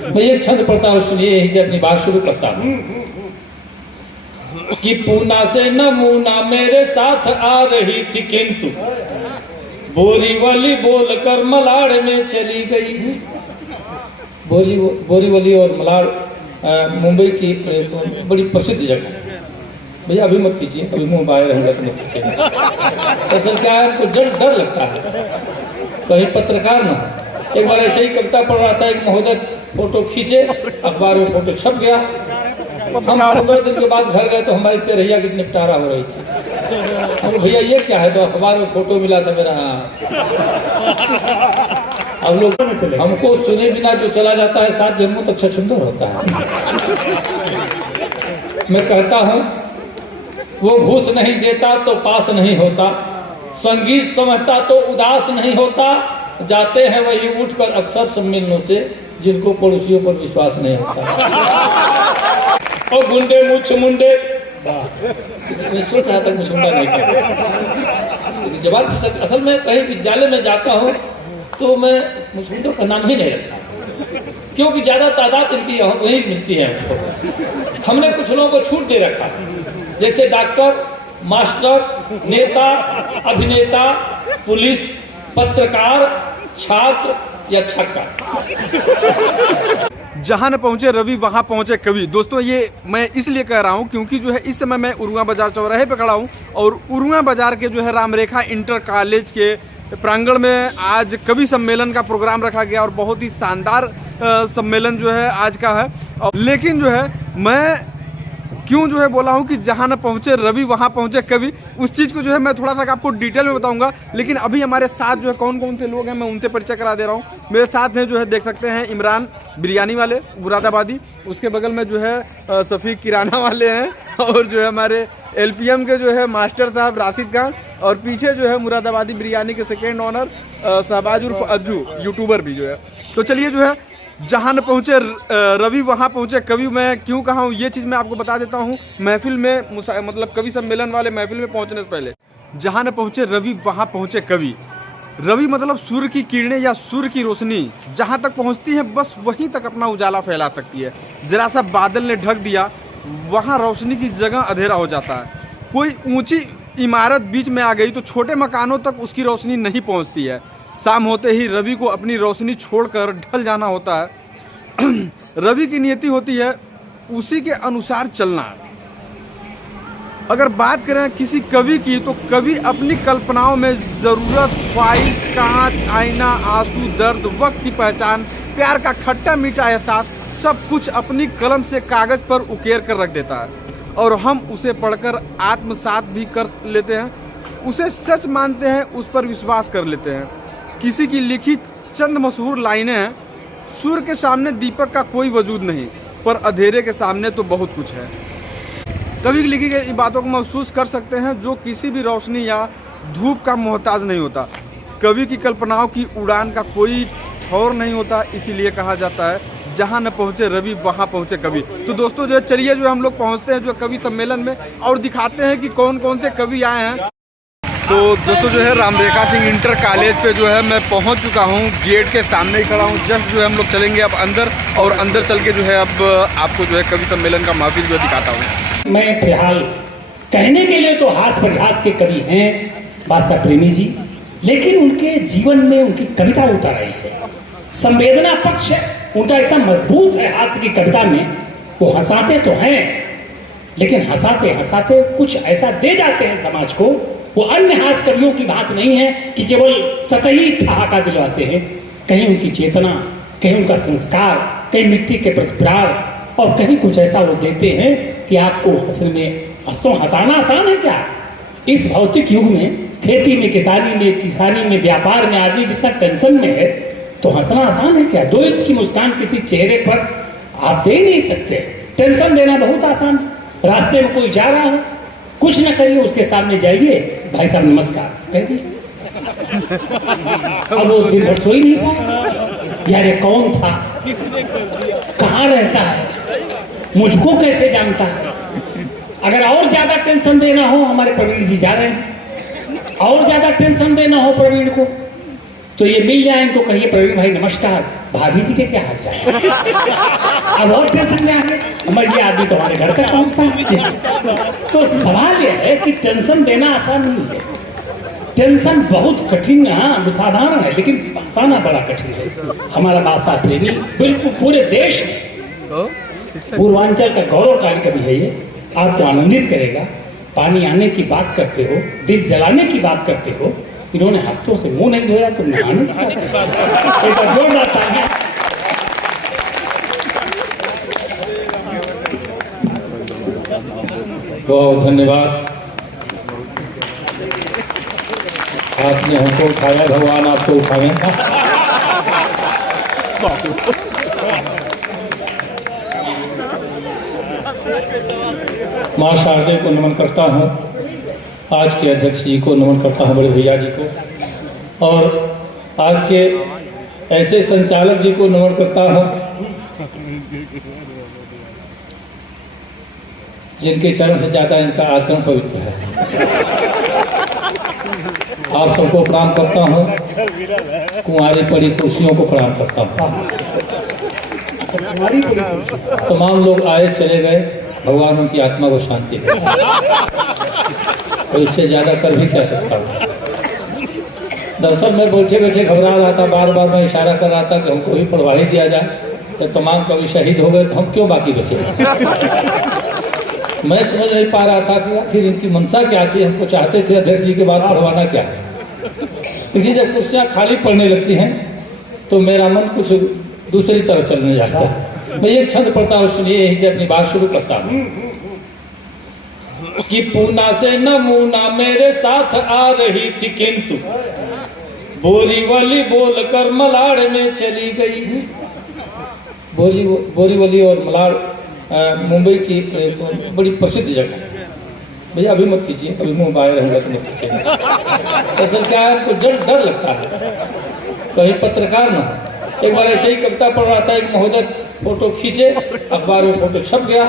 मैं एक छंद पढ़ता हूँ, सुनिए, यही से अपनी बात शुरू करता हूँ कि पूना से नमूना मेरे साथ आ रही थी, किंतु बोरीवली बोलकर मलाड़ में चली गई। बोरीवली और मलाड़ मुंबई की बड़ी प्रसिद्ध जगह। भैया अभी मत कीजिए, अभी मुंह बाहर रहेगा तो मत कीजिए। दरअसल क्या है, हमको डर लगता है कहीं पत्रकार ना। एक बार ऐसे ही कविता पढ़ रहा था, एक महोदय फोटो खींचे, अखबार में फोटो छप गया। हम 15 दिन के बाद घर गए तो हमारी तेरहिया की निपटारा हो रही थी। हम भैया ये क्या है, तो अखबार में फोटो मिला था मेरा। अब लोग हमको सुने बिना जो चला जाता है 7 जन्मों तक छछुंदर होता है। मैं कहता हूँ वो घूस नहीं देता तो पास नहीं होता, संगीत समझता तो उदास नहीं होता, जाते हैं वही उठकर अक्सर सम्मेलनों से जिनको पड़ोसियों पर विश्वास नहीं होता। और गुंडे मुछ मुंडे, मैं सोच रहा था मुझे नहीं कर जवाब। असल में कहीं विद्यालय में जाता हूँ तो मैं मुझे का नाम ही नहीं रखता, क्योंकि ज्यादा तादाद इनकी वही मिलती है हमको। हमने कुछ लोगों को छूट दे रखा, जैसे डॉक्टर, मास्टर, नेता, अभिनेता, पुलिस, पत्रकार, छात्र या छक्का। जहां न पहुंचे रवि वहां पहुंचे कवि। दोस्तों ये मैं इसलिए कह रहा हूं क्योंकि जो है इस समय मैं उरुआ बाजार चौराहे पे खड़ा हूं और उरुआ बाजार के जो है रामरेखा इंटर कॉलेज के प्रांगण में आज कवि सम्मेलन का प्रोग्राम रखा गया और बहुत ही शानदार सम्मेलन जो है आज का है। लेकिन जो है मैं क्यों जो है बोला हूँ कि जहाँ न पहुँचे रवि वहाँ पहुँचे कवि, उस चीज़ को जो है मैं थोड़ा सा आपको डिटेल में बताऊंगा। लेकिन अभी हमारे साथ जो है कौन कौन से लोग हैं मैं उनसे परिचय करा दे रहा हूँ। मेरे साथ हैं जो है देख सकते हैं इमरान बिरयानी वाले मुरादाबादी, उसके बगल में जो है सफ़ीक किराना वाले हैं, और जो है हमारे LPM के जो है मास्टर साहब राशिद खान, और पीछे जो है मुरादाबादी बिरयानी के सेकेंड ऑनर शहबाज उर्फ अज्जू यूट्यूबर भी जो है। तो चलिए जो है जहाँ न पहुँचे रवि वहाँ पहुँचे कवि, मैं क्यों कहा हूँ ये चीज़ मैं आपको बता देता हूँ। महफिल में मतलब कवि सम्मेलन वाले महफिल में पहुँचने से पहले जहाँ न पहुँचे रवि वहाँ पहुँचे कवि। रवि मतलब सूर्य की किरणें या सूर्य की रोशनी जहाँ तक पहुँचती है बस वहीं तक अपना उजाला फैला सकती है। जरा सा बादल ने ढक दिया, वहाँ रोशनी की जगह अंधेरा हो जाता है। कोई ऊँची इमारत बीच में आ गई तो छोटे मकानों तक उसकी रोशनी नहीं पहुँचती है। शाम होते ही रवि को अपनी रोशनी छोड़कर ढल जाना होता है। रवि की नियति होती है उसी के अनुसार चलना। अगर बात करें किसी कवि की तो कवि अपनी कल्पनाओं में ज़रूरत, ख्वाहिश, कांच, आईना, आंसू, दर्द, वक्त की पहचान, प्यार का खट्टा मीठा एहसास सब कुछ अपनी कलम से कागज़ पर उकेर कर रख देता है और हम उसे पढ़कर आत्मसात भी कर लेते हैं, उसे सच मानते हैं, उस पर विश्वास कर लेते हैं। किसी की लिखी चंद मशहूर लाइनें हैं, सूर्य के सामने दीपक का कोई वजूद नहीं, पर अंधेरे के सामने तो बहुत कुछ है। कवि की लिखी गई बातों को महसूस कर सकते हैं जो किसी भी रोशनी या धूप का मोहताज नहीं होता। कवि की कल्पनाओं की उड़ान का कोई ठौर नहीं होता, इसीलिए कहा जाता है जहाँ न पहुँचे रवि वहाँ पहुँचे कवि। तो दोस्तों जो है चलिए जो हम लोग पहुँचते हैं जो कवि सम्मेलन में और दिखाते हैं कि कौन कौन से कवि आए हैं। तो दोस्तों जो है रामरेखा सिंह इंटर कॉलेज पे जो है मैं पहुंच चुका हूं, गेट के सामने ही खड़ा हूं। जस्ट जो है हम लोग चलेंगे अब अंदर और अंदर चल के जो है अब आपको जो है कवि सम्मेलन का महफिल जो दिखाता हूं। मैं फिलहाल कहने के लिए तो हास परिहास के कवि हैं बादशाह प्रेमी जी, लेकिन उनके जीवन में उनकी कविता उतर आई है। संवेदना पक्ष उनका इतना मजबूत है हास्य की कविता में। वो हंसाते तो हैं लेकिन हंसाते हंसाते कुछ ऐसा दे जाते हैं समाज को। वो अन्य हास्य कवियों की बात नहीं है कि केवल सतही ठहाका दिलवाते हैं। कहीं उनकी चेतना, कहीं उनका संस्कार, कहीं मिट्टी के प्रति प्यार और कहीं कुछ ऐसा वो देते हैं कि आपको हंसने में हंसाना आसान है क्या? इस भौतिक युग में खेती में, किसानी में, व्यापार में आदमी जितना टेंशन में है तो हंसना आसान है क्या? 2 इंच की मुस्कान किसी चेहरे पर आप दे नहीं सकते। टेंशन देना बहुत आसान है। रास्ते में कोई जा रहा हो, कुछ न करिए, उसके सामने जाइए, भाई साहब नमस्कार कह दीजिए। अब वो दिन भर सोई नहीं था, यार ये कौन था, कहाँ रहता है, मुझको कैसे जानता है। अगर और ज्यादा टेंशन देना हो, हमारे प्रवीण जी जा रहे हैं, और ज्यादा टेंशन देना हो प्रवीण को तो ये मिल जाए, इनको कहिए प्रवीण भाई नमस्कार, भाभी जी के क्या हाल चाल? अब और टेंशन में आ गए, मैं ये आदमी तुम्हारे घर तक पहुंचता है। तो सवाल यह है कि टेंशन देना आसान नहीं है, टेंशन बहुत कठिन, हाँ साधारण है, लेकिन बसाना बड़ा कठिन है। हमारा बादशाह प्रेमी बिल्कुल पूरे देश पूर्वांचल का गौरवकारी कवि है ये, आपको आनंदित करेगा। पानी आने की बात करते हो, दिल जलाने की बात करते हो, इन्होंने हफ्तों से मुंह नहीं धोया, तुम नहाने की बात करते हो। एक बार जोरदार तालियां। बहुत धन्यवाद, आपने हमको उठाया, भगवान आपको उठाए। माँ शारदे को नमन करता हूँ, आज के अध्यक्ष जी को नमन करता हूँ, बड़े भैया जी को, और आज के ऐसे संचालक जी को नमन करता हूँ जिनके चरण से ज़्यादा इनका आचरण पवित्र है। आप सबको प्रणाम करता हूँ, कुंवारी पड़ी कुर्सियों को प्रणाम करता हूँ। तमाम लोग आए चले गए, भगवान उनकी आत्मा को शांति दे, तो इससे ज़्यादा कर भी क्या सकता हूँ। दरअसल मैं बैठे बैठे घबरा रहा था, बार बार मैं इशारा कर रहा था कि हमको भी पढ़वा ही दिया जाए, जब तमाम कवि शहीद हो गए तो हम क्यों बाकी बचे। मैं समझ नहीं पा रहा था कि आखिर इनकी मंशा क्या थी, हमको चाहते थे अध्यक्ष जी के बाद पढ़वाना क्या है। क्योंकि जब कुर्सियाँ खाली पड़ने लगती हैं तो मेरा मन कुछ दूसरी तरफ चलने जाता है। मैं एक छंद पढ़ता हूँ, सुनिए, यहीं से अपनी बात शुरू करता हूँ कि पूना से नमूना मेरे साथ आ रही थी, किंतु बोरीवली बोलकर मलाड़ में चली गई। बोरीवली और मलाड़ मुंबई की बड़ी प्रसिद्ध जगह। भैया अभी मत कीजिए, अभी मुंह बाहर रहेगा तो मत कीजिए। दरअसल क्या है, हमको डर लगता है कहीं पत्रकार ना। एक बार ऐसे ही कविता पढ़ रहा था, एक महोदय फोटो खींचे, अखबार में फोटो छप गया।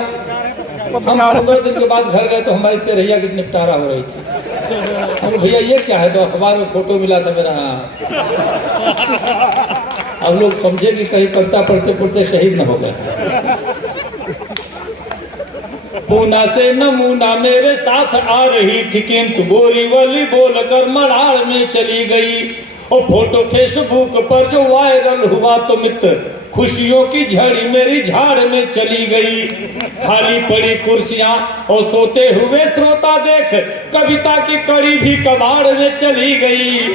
हम 15 दिन के बाद घर गए तो हमारी तेरैया की निपटारा हो रही थी। हम भैया ये क्या है, तो अखबार में फोटो मिला था मेरा। अब लोग समझे कि कहीं कविता पढ़ते पढ़ते शहीद न हो गए। पूना से नमूना मेरे साथ आ रही थी, किंतु बोरीवली बोलकर मलाड़ में चली गई। और फोटो फेसबुक पर जो वायरल हुआ तो मित्र खुशियों की झड़ी मेरी झाड़ में चली गई। खाली पड़ी कुर्सियां और सोते हुए श्रोता देख कविता की कड़ी भी कबाड़ में चली गई।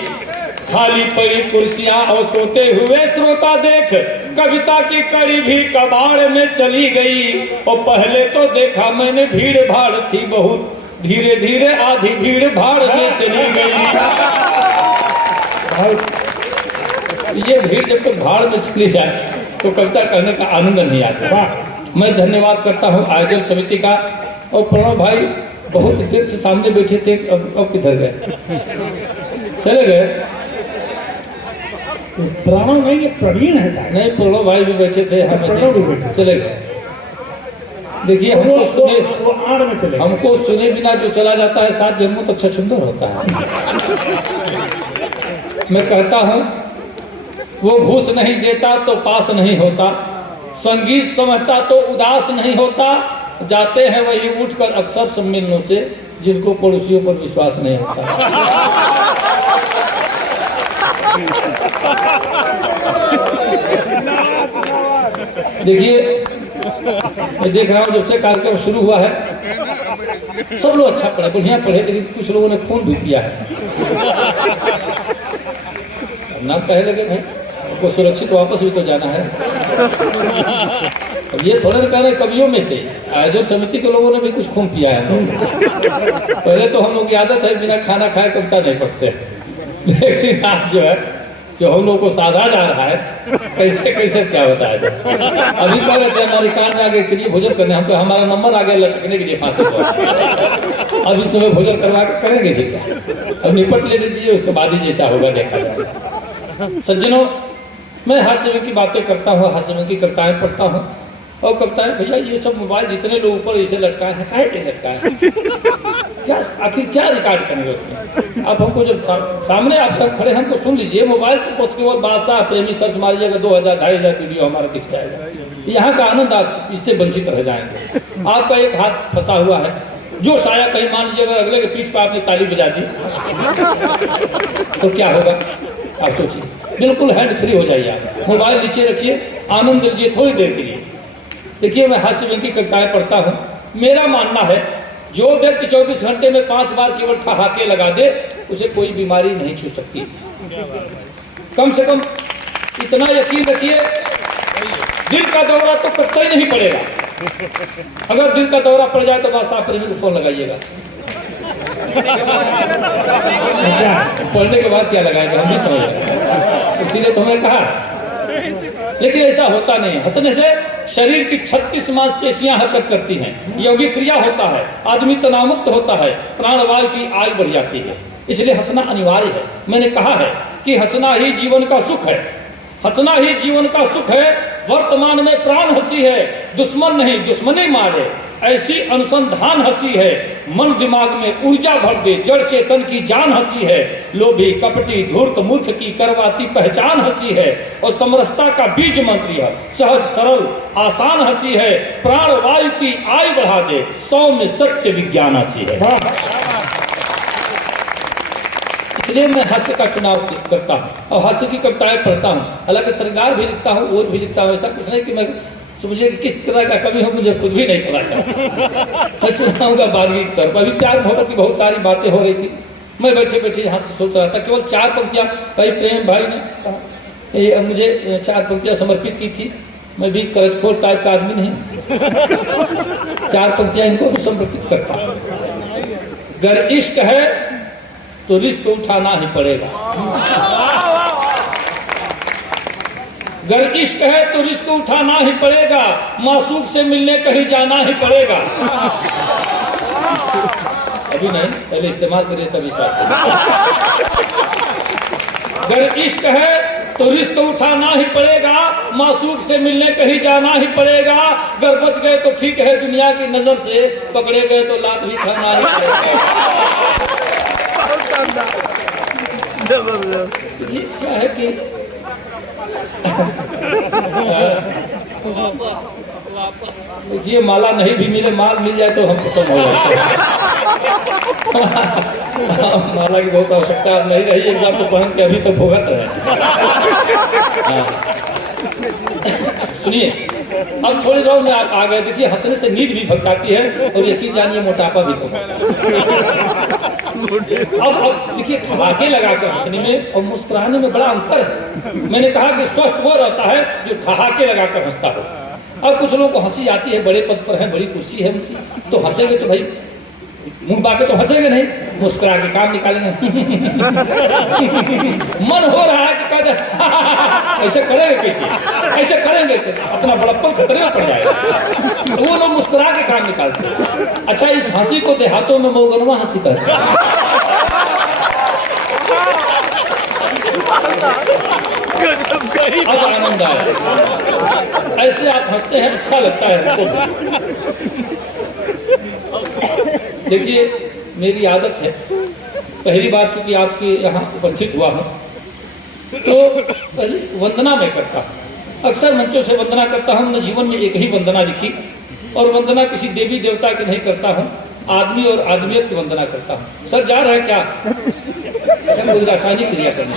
खाली पड़ी कुर्सियां और सोते हुए श्रोता देख कविता की कड़ी भी कबाड़ में चली गई। और पहले तो देखा मैंने भीड़ भाड़ थी बहुत, धीरे धीरे आधी भीड़ भाड़ में चली गई। ये भीड़ जब तक भाड़ में चली जाए तो कविता करने का आनंद नहीं आता। मैं धन्यवाद करता हूँ आयोजन समिति का। और प्रणव भाई बहुत देर से सामने बैठे थे, अब किधर गए? चले गए? प्रणव नहीं, ये प्रवीण है साहब। नहीं, प्रणव भाई भी बैठे थे, हम चले गए। देखिए हमको सुने, वो आड़ में चले, हमको सुने बिना जो चला जाता है 7 जन्मों तक छछुंदर होता है। मैं कहता हूँ वो घूस नहीं देता तो पास नहीं होता, संगीत समझता तो उदास नहीं होता। जाते हैं वही उठकर अक्सर सम्मेलनों से जिनको पड़ोसियों पर विश्वास नहीं होता। देखिए मैं देख रहा हूँ जब से कार्यक्रम शुरू हुआ है सब लोग अच्छा पढ़े, बढ़िया पढ़े, लेकिन कुछ लोगों ने खून भी पिया है। ना कहे लगे भाई आपको सुरक्षित वापस भी तो जाना है। अब ये थोड़ा कह रहे कवियों में से आयोजन समिति के लोगों ने भी कुछ खून पिया है। पहले तो हम लोग की आदत है बिना खाना खाए कविता नहीं पढ़ते, लेकिन आज जो है जो हम लोग को साधा जा रहा है, कैसे कैसे क्या बताया जाए। अभी कह रहे थे हमारी कान में आगे चलिए भोजन करने, हम तो हमारा नंबर आ गया लटकने के लिए फांसी पर। अब इस समय भोजन करवा के करेंगे भी क्या? अब निपट लेने दीजिए, उसके बाद ही जैसा होगा देखा जाएगा। सज्जनों, मैं हर समय की बातें करता हूँ, हर समय की कविताएं पढ़ता हूँ, और कहता है भैया ये सब मोबाइल जितने लोग ऊपर इसे लटकाए हैं काहे के लटकाए हैं? क्या आखिर क्या रिकॉर्ड करेंगे उसमें? आप हमको जब सामने आप जब खड़े हैं तो सुन लीजिए, मोबाइल पे कुछ केवल बादशाह प्रेमी सर्च मारिएगा 2000 2500 वीडियो हमारा दिख जाएगा। यहाँ का आनंद आप इससे वंचित रह जाएंगे। आपका एक हाथ फंसा हुआ है, जो शायद कहीं मान लीजिए अगर अगले के पीठ पर आपने ताली बजा दी तो क्या होगा आप सोचिए। बिल्कुल हैंड फ्री हो जाइए, आप मोबाइल नीचे रखिए, आनंद लीजिए थोड़ी देर के लिए। देखिए मैं हास्य व्यंग्य की कविताएं पढ़ता हूँ। मेरा मानना है जो व्यक्ति 24 घंटे में 5 बार केवल ठहाके लगा दे उसे कोई बीमारी नहीं छू सकती। कम से कम इतना यकीन रखिए, दिल का दौरा तो कतई नहीं पड़ेगा। अगर दिल का दौरा पड़ जाए तो बादशाह प्रेमी को फोन लगाइएगा। पढ़ने के बाद क्या लगाएगा हम भी समझ, इसीलिए तो हमने कहा। लेकिन ऐसा होता नहीं। हंसने से शरीर की 36 मांसपेशियां हरकत करती हैं, योगी क्रिया होता है, आदमी तनावमुक्त होता है, प्राणवायु की आयु बढ़ जाती है। इसलिए हंसना अनिवार्य है। मैंने कहा है कि हंसना ही जीवन का सुख है, हंसना ही जीवन का सुख है। वर्तमान में प्राण हंसी है, दुश्मन नहीं दुश्मनी मारे, ऐसी अनुसंधान हंसी है। मन दिमाग में ऊर्जा भर दे, जड़ चेतन की जान हंसी है। लोभी कपटी धूर्त मूर्ख की करवाती पहचान हंसी है। और समरसता का बीज मंत्री है, सहज सरल आसान हंसी है। प्राण वायु की आयु बढ़ा दे, 100 में सत्य विज्ञान हंसी है। इसलिए मैं हास्य का चुनाव करता हूँ और हास्य की कविताएं पढ़ता हूँ। हालांकि श्रृंगार भी लिखता हूँ, ओर भी लिखता हूँ। ऐसा कुछ नहीं कि मैं समझिए कि किस तरह का कवि हूँ, मुझे खुद भी नहीं पता चला। मैं चुनाऊंगा 12वीं तौर पर। अभी प्यार मोहब्बत की बहुत सारी बातें हो रही थी। मैं बैठे बैठे यहाँ से सोच रहा था, केवल 4 पंक्तियाँ भाई प्रेम भाई ने मुझे 4 पंक्तियाँ समर्पित की थी। मैं भी करजखोर टाइप का आदमी नहीं, 4 पंक्तियाँ इनको भी समर्पित करता। अगर इश्क है तो रिस्क उठाना ही पड़ेगा, अगर इश्क है तो रिस्क उठाना ही पड़ेगा। मासूक से मिलने कहीं जाना ही पड़ेगा। अभी नहीं, पहले इस्तेमाल करिए तब विश्वास करिए। अगर इश्क है तो रिस्क उठाना ही पड़ेगा, मासूक से मिलने कहीं जाना ही पड़ेगा। अगर बच गए तो ठीक है दुनिया की नजर से, पकड़े गए तो लात भी खाना ही पड़ेगा। ये क्या है कि ये माला नहीं भी मिले, माल मिल जाए तो हम पसंद हो जाते हैं। माला की बहुत आवश्यकता अब नहीं रही, एक बार तो पहन के अभी तो भुगत रहे। सुनिए, अब थोड़ी देर में आप आ गए। देखिए हंसने से नींद भी भटकाती है और यकीन जानिए मोटापा भी भटकाता है। अब देखिए ठहाके लगाकर हंसने में और मुस्कुराने में बड़ा अंतर है। मैंने कहा कि स्वस्थ वो रहता है जो ठहाके लगाकर हंसता हो। अब कुछ लोगों को हंसी आती है, बड़े पद पर है, बड़ी कुर्सी है उनकी, तो हंसेंगे तो भाई मुंह बाके तो हंसेंगे नहीं, मुस्कुरा के काम निकालेंगे। मन हो रहा है कि कह दे ऐसे करेंगे, कैसे ऐसे करेंगे तो अपना बड़प्पन खतरे में पड़ जाएगा। तो वो लोग मुस्कुरा के काम निकालते हैं। अच्छा, इस हंसी को देहातों में मोगनवा हंसी कहते हैं। अब आनंद आया, ऐसे आप हंसते हैं, अच्छा लगता है। देखिए मेरी आदत है, पहली बार चूंकि आपके यहाँ उपस्थित हुआ हूँ तो पहले वंदना मैं करता हूँ। अक्सर मंचों से वंदना करता हूँ। मैं जीवन में एक ही वंदना लिखी और वंदना किसी देवी देवता की नहीं करता हूँ, आदमी और आदमियत की वंदना करता हूँ। सर जा रहा है क्या? अच्छा, कोई रासायनिक क्रिया करनी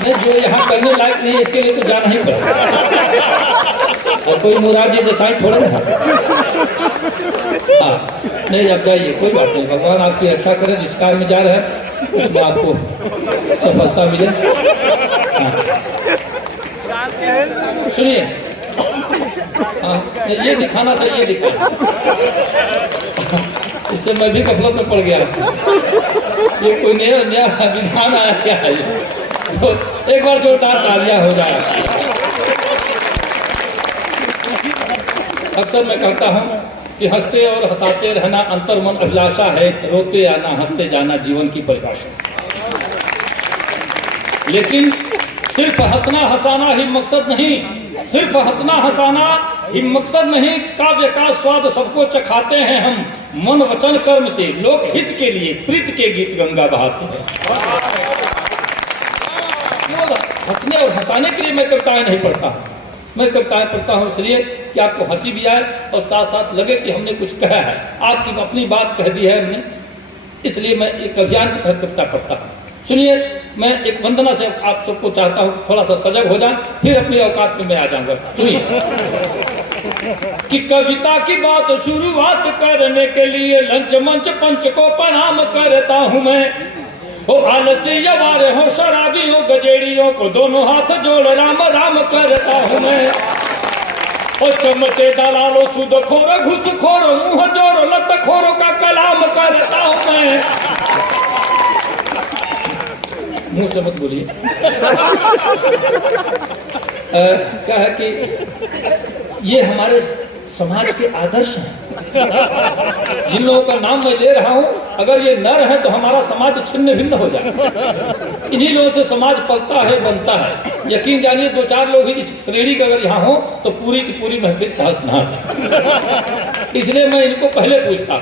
नहीं, जो यहाँ करने लायक नहीं है इसके लिए तो जाना ही पड़ेगा। और कोई मुरारजी देसाई थोड़ा ना। हाँ नहीं, अब जाइए, कोई बात नहीं। भगवान आपकी रक्षा करें, जिस कार्य में जा रहे हैं उसमें आपको सफलता मिले। हाँ सुनिए, हाँ ये दिखाना था, ये दिखा, इससे मैं भी गफलत में पड़ गया। ये कोई नया नया विधान आया क्या है? तो एक बार जोरदार तालियां हो जाए। अक्सर मैं कहता हूँ कि हंसते और हंसाते रहना अंतर मन अभिलाषा है, रोते आना हंसते जाना जीवन की परिभाषा। लेकिन सिर्फ हंसना हंसाना ही मकसद नहीं, सिर्फ हंसना हंसाना ही मकसद नहीं, काव्य का स्वाद सबको चखाते हैं हम, मन वचन कर्म से लोक हित के लिए प्रीत के गीत गंगा बहाते हैं। हंसने और हंसाने के लिए मैं कविताएं नहीं पढ़ता, मैं कविताएं पढ़ता हूँ इसलिए कि आपको हंसी भी आए और साथ साथ लगे कि हमने कुछ कहा है, आपकी अपनी बात कह दी है हमने, इसलिए मैं एक अभियान के तहत कविता पढ़ता हूँ। सुनिए, मैं एक वंदना से आप सबको चाहता हूँ थोड़ा सा सजग हो जाए, फिर अपनी औकात में मैं आ जाऊंगा। सुनिए कि कविता की बात शुरुआत करने के लिए लंच मंच पंच को प्रणाम करता हूँ मैं। ओ आलसी वारे हो शराबियों गजेड़ियों को दोनों हाथ जोड़ राम राम करता हूँ मैं। ओ चमचे दलालो सुद खोरो घुस खोरो मुँह जोरो लत खोरो का कलाम करता हूँ मैं। मुंह से मत बोलिए। क्या है कि ये हमारे समाज के आदर्श हैं, जिन लोगों का नाम मैं ले रहा हूं, अगर ये न रहे तो हमारा समाज छिन्न भिन्न हो जाए। इन्हीं लोगों से समाज पलता है, बनता है। यकीन जानिए 2-4 लोग ही इस श्रेणी के अगर यहाँ हो तो पूरी की पूरी महफिल तहस नहस। इसलिए मैं इनको पहले पूछता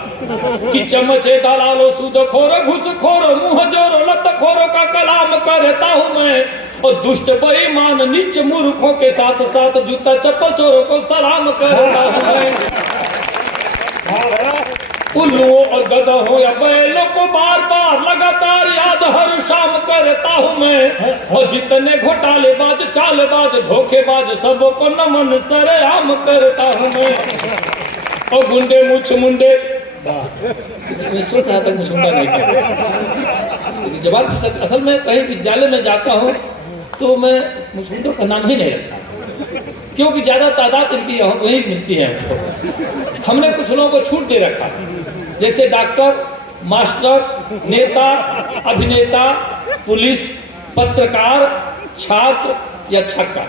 कि चमचे दलालो सूद खोरो घुस खोरो मुँह जोरो लत खोरो का कलाम करता हूँ मैं। और दुष्ट बेईमान नीच मूर्खों के साथ साथ जूता चप्पल चोरों को सलाम करता हूँ मैं। उल्लुओं और गधों या बैलों को बार बार लगातार याद हर शाम करता हूँ मैं। और जितने घोटालेबाज चालबाज धोखेबाज सबको नमन सरेआम करता हूँ मैं। और गुंडे मुछ मुंडे, मैं सोच रहा था मुझे नहीं, जवाब असल में कहीं विद्यालय में जाता हूँ तो मैं मुझे का नाम ही नहीं रखता, क्योंकि ज्यादा तादाद इनकी वही मिलती है हमको। हमने कुछ लोगों को छूट दे रखा, जैसे डॉक्टर, मास्टर, नेता, अभिनेता, पुलिस, पत्रकार, छात्र या छक्का।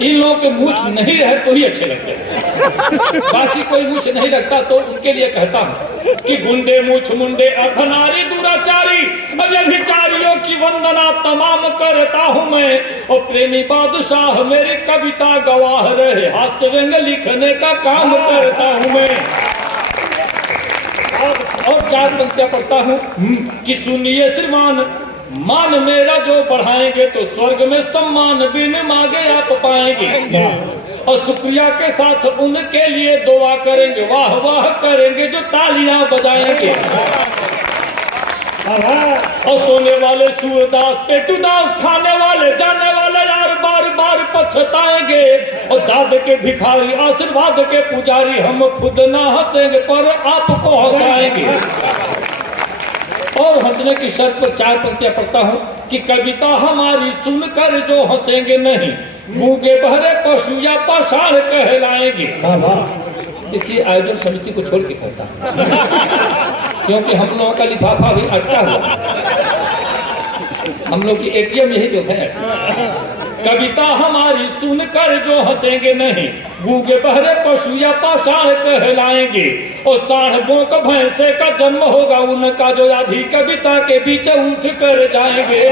इन लोगों के मूछ नहीं रहे तो ही अच्छे लगते हैं, बाकी कोई मूछ नहीं रखता तो उनके लिए कहता हूँ कि गुंडे मूछ मुंडे अर्धनारी दुराचारी व्यभिचारियों की वंदना तमाम करता हूँ मैं। और प्रेमी बादशाह मेरी कविता गवाह रहे, हास्य व्यंग लिखने का काम करता हूँ मैं। और 4 पंक्तियां पढ़ता हूँ कि सुनिए श्रीमान, मान मेरा जो बढ़ाएंगे तो स्वर्ग में सम्मान बिन मांगे आप पाएंगे। और शुक्रिया के साथ उनके लिए दुआ करेंगे, वाह वाह करेंगे जो तालियां बजाएंगे। और सोने वाले सूरदास पेटूदास, खाने वाले जाने वाले यार बार बार पछताएंगे। और दाद के भिखारी आशीर्वाद के पुजारी हम खुद ना हंसेंगे पर आपको हंसाएंगे। और हंसने की शर्त पर 4 पंक्तियां पढ़ता हूँ कि कविता हमारी सुनकर जो हंसेंगे नहीं, गूंगे बहरे पशु या पाषाण कहलाएंगे। देखिए, आयोजन समिति को छोड़ के कहता हूँ, क्योंकि हम लोगों का लिफाफा भी अटका हुआ, हम लोग की ATM यही जो है। कविता हमारी सुनकर जो हंसेंगे नहीं, गूंगे बहरे पशु या पाषाण कहलाएंगे। और साढ़ बोक भैंसे का जन्म होगा उनका जो आधी कविता के बीच उठ कर जाएंगे।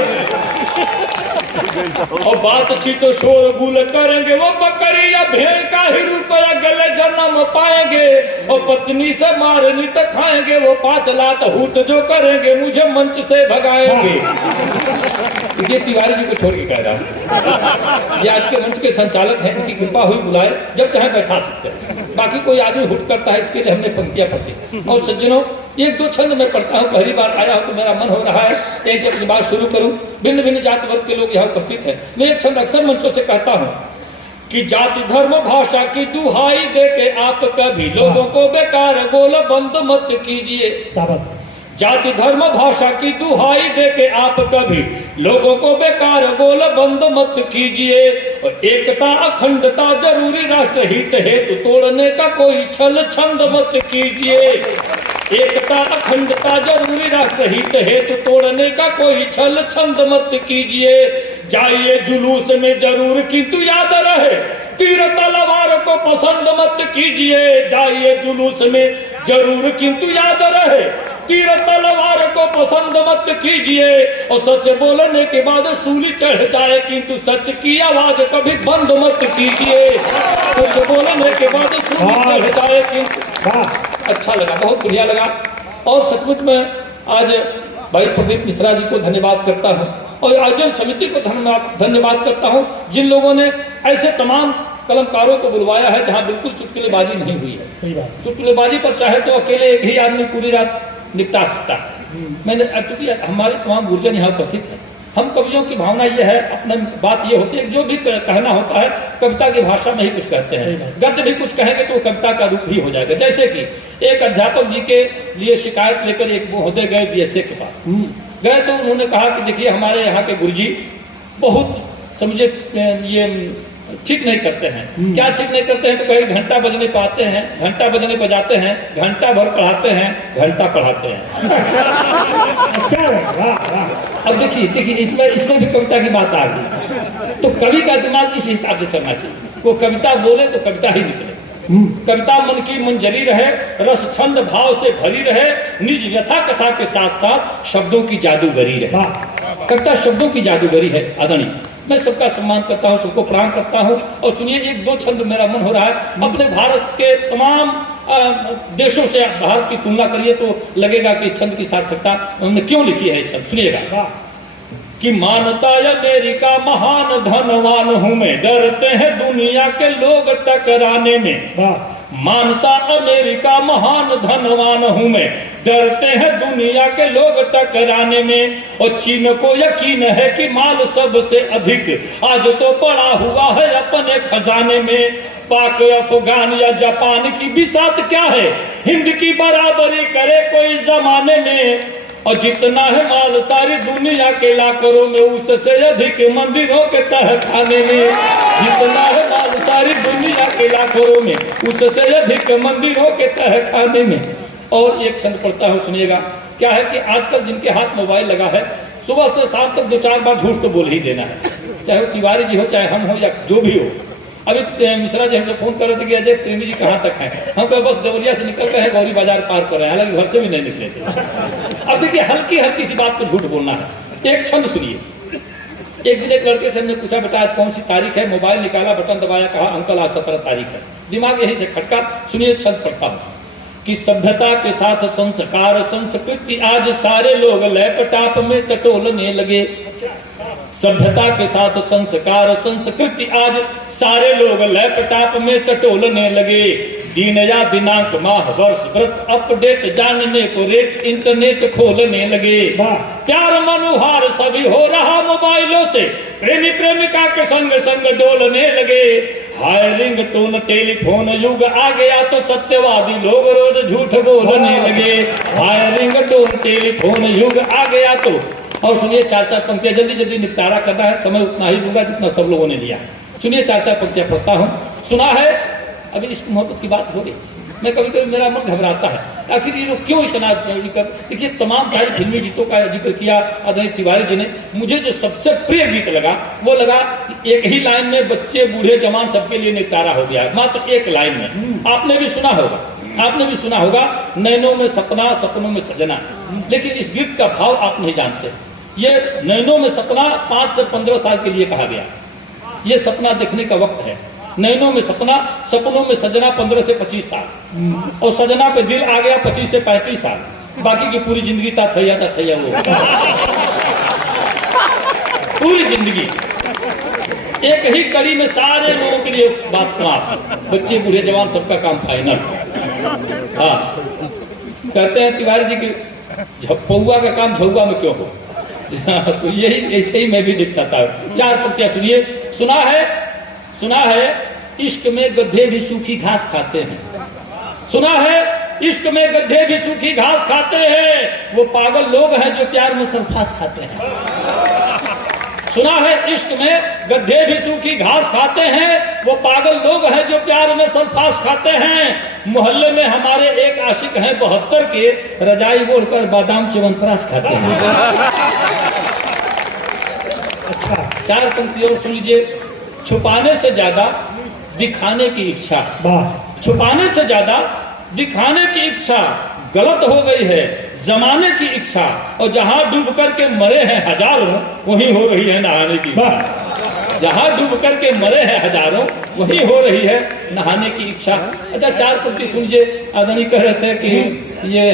और बातचीत शोरगुल करेंगे वो बकरी या भेड़ का ही रुपया गले जन्म पाएंगे। और पत्नी से मार नित खाएंगे वो 5 लात हूट जो करेंगे मुझे मंच से भगाएंगे। ये तिवारी जी को छोड़ के कह रहा हूँ, ये आज के मंच के संचालक हैं, इनकी कृपा हुई बुलाए जब चाहे बैठा सकते हैं, बाकी कोई आदमी हुट करता है इसके लिए हमने पंक्तियां पढ़ी। और सज्जनों, 1-2 छंद मैं पढ़ता हूँ, पहली बार आया हूँ तो मेरा मन हो रहा है यही से अपनी बात शुरू करूँ। भिन्न भिन्न जाति वर्ग के लोग यहाँ उपस्थित हैं। मैं एक छंद अक्सर मंचों से कहता हूँ कि जाति धर्म भाषा की दुहाई दे के आप कभी लोगों को बेकार बोल बंद मत कीजिए। जाति धर्म भाषा की दुहाई दे के आप कभी लोगों को बेकार बोल बंद मत कीजिए। और एकता अखंडता जरूरी राष्ट्र हित हेतु तोड़ने का कोई छल छंद मत कीजिए। एकता अखंडता जरूरी राष्ट्र हित हेतु तोड़ने का कोई छल छंद मत कीजिए। जाइए जुलूस में जरूर किंतु याद रहे तीर तलवार को पसंद मत कीजिए। जाइए जुलूस में जरूर किंतु याद रहे तीर तलवार को पसंद मत कीजिए, और सच बोलने के बाद सूली चढ़ जाए, किंतु सच की आवाज कभी बंद मत कीजिए। सच बोलने के बाद सूली चढ़ जाए किंतु। अच्छा लगा, बहुत बढ़िया लगा। और सचमुच में आज भाई प्रदीप मिश्रा जी को धन्यवाद करता हूँ, और आयोजन समिति को धन्यवाद करता हूँ, जिन लोगों ने ऐसे तमाम कलमकारों को बुलवाया है जहाँ बिल्कुल चुटकुलेबाजी नहीं हुई है। सही बात। चुटकुलेबाजी पर चाहे तो अकेले एक ही आदमी पूरी रात निपटा सकता है। मैंने एक्चुअली हमारे तमाम गुर्जन यहाँ उपस्थित हैं, हम कवियों की भावना ये है, अपना बात ये होती है कि जो भी कहना होता है कविता की भाषा में ही कुछ कहते हैं, गद्य भी कुछ कहेंगे तो वो कविता का रूप ही हो जाएगा। जैसे कि एक अध्यापक जी के लिए शिकायत लेकर एक महोदय गए बीएसए के पास, गए तो उन्होंने कहा कि देखिए हमारे यहाँ के गुरुजी बहुत समझे ये ठीक नहीं करते हैं। क्या ठीक नहीं करते हैं? तो कहीं घंटा बजने पाते हैं, घंटा बजने बजाते हैं, घंटा भर पढ़ाते हैं, घंटा पढ़ाते हैं। अब देखिए इसमें भी कविता की बात आ गई। तो कवि का दिमाग इस हिसाब से चलना चाहिए, वो कविता बोले तो कविता ही निकले। कविता मन की मंजरी रहे, रस छंद भाव से भरी रहे, निज व्यथा कथा के साथ साथ शब्दों की जादूगरी रहे। कविता शब्दों की जादूगरी है आदरणीय। मैं सबका सम्मान करता हूँ, सबको प्रणाम करता हूँ। और सुनिए, एक दो छंद मेरा मन हो रहा है, अपने भारत के तमाम देशों से भारत की तुलना करिए तो लगेगा कि इस छंद की सार्थकता उन्होंने क्यों लिखी है। इस छंद सुनिएगा कि मानता अमेरिका महान धनवान हूं मैं, डरते हैं दुनिया के लोग टकराने में। मानता अमेरिका महान धनवान हूं मैं, डरते हैं दुनिया के लोग टकराने में। और चीन को यकीन है कि माल सबसे अधिक आज तो पड़ा हुआ है अपने खजाने में। पाक अफगान या जापान की बिसात क्या है, हिंद की बराबरी करे कोई जमाने में। और जितना है माल सारी दुनिया के लाकरों में, उससे अधिक मंदिरों के तहखाने में। जितना है माल सारी दुनिया के लाकरों में, उससे अधिक मंदिरों के तहखाने में। और एक छंद पढ़ता हूँ, सुनिएगा। क्या है कि आजकल जिनके हाथ मोबाइल लगा है, सुबह से शाम तक 2-4 बार झूठ तो बोल ही देना है, चाहे वो तिवारी जी हो, चाहे हम हो, या जो भी हो। अभी मिश्रा जी हमसे फोन कर रहे थे कि अजय प्रेमी जी कहाँ तक हैं। हम कहे बस देवरिया से निकल गए हैं, गौरी बाजार पार कर रहे हैं, हालांकि घर से भी नहीं निकले थे। अब देखिए, हल्की हल्की सी बात पर झूठ बोलना है। एक छंद सुनिए। एक दिन एक लड़के से हमने पूछा, बेटा आज कौन सी तारीख है? मोबाइल निकाला, बटन दबाया, कहा अंकल आज 17 तारीख है। दिमाग यहीं से खटका। सुनिए, छंद पढ़ता हूँ कि सभ्यता के साथ संस्कार संस्कृति आज सारे लोग लैपटॉप में टटोलने लगे। सभ्यता के साथ संस्कार संस्कृति आज सारे लोग लैपटॉप में टटोलने लगे। दिन या दिनांक माह वर्ष व्रत अपडेट जानने को रेट इंटरनेट खोलने लगे। प्यार मनोहार सभी हो रहा मोबाइलों से, प्रेमी प्रेमिका के संग संग डोलने लगे। हाय रिंगटोन टेलीफोन युग आ गया तो सत्यवादी लोग रोज झूठ बोलने लगे। हाय रिंगटोन टेलीफोन युग आ गया तो। और सुनिए, 4-4 पंक्तियां जल्दी जल्दी निपटारा करना है, समय उतना ही लूंगा जितना सब लोगों ने लिया। सुनिए, 4-4 पंक्तियां पढ़ता हूँ। सुना है, अभी इश्क मोहब्बत की बात हो रही, मैं कभी कभी मेरा मन घबराता है, आखिर ये लोग क्यों इतना कर। देखिए, तमाम सारी फिल्मी गीतों का जिक्र किया आदरणीय तिवारी जी ने। मुझे जो सबसे प्रिय गीत लगा वो लगा कि एक ही लाइन में बच्चे बूढ़े जवान सबके लिए निपटारा हो गया, मात्र एक लाइन में। आपने भी सुना होगा, नैनों में सपना सपनों में सजना। लेकिन इस गीत का भाव आप नहीं जानते। ये नैनों में सपना 5 से 15 साल के लिए कहा गया। ये सपना देखने का वक्त है। नैनों में सपना, सपनों में सजना 15 से 25 साल, और सजना पे दिल आ गया 25 से 35 साल। बाकी की पूरी जिंदगी था थैया वो पूरी जिंदगी एक ही कड़ी में सारे लोगों के लिए बात समाप्त। बच्चे बूढ़े जवान सबका काम फाइनल। हाँ, कहते हैं तिवारी जी की पौआ का काम झौआ में क्यों हो। तो यही ऐसे ही मैं भी निपटाता हूँ। 4 पंक्तियां सुनिए। सुना है इश्क में गधे भी सूखी घास खाते हैं। सुना है इश्क में गधे भी सूखी घास खाते हैं, वो पागल लोग हैं जो प्यार में सल्फास खाते हैं। सुना है इश्क में गधे भी सूखी घास खाते हैं, वो पागल लोग हैं जो प्यार में सल्फास खाते हैं। मोहल्ले में हमारे एक आशिक हैं 72 के, रजाई ओढ़कर बादाम च्यवनप्राश खाते हैं। 4 पंक्ति और सुन लीजिए। छुपाने से ज्यादा दिखाने की इच्छा, छुपाने से ज्यादा दिखाने की इच्छा गलत हो गई है। जमाने की इच्छा, और जहां डूब करके मरे हैं हजारों वहीं हो रही है नहाने की इच्छा। जहां डूब करके मरे हैं हजारों वहीं हो रही है नहाने की इच्छा। अच्छा, 4 पंक्ति सुनिए। आदमी कह रहे थे कि ये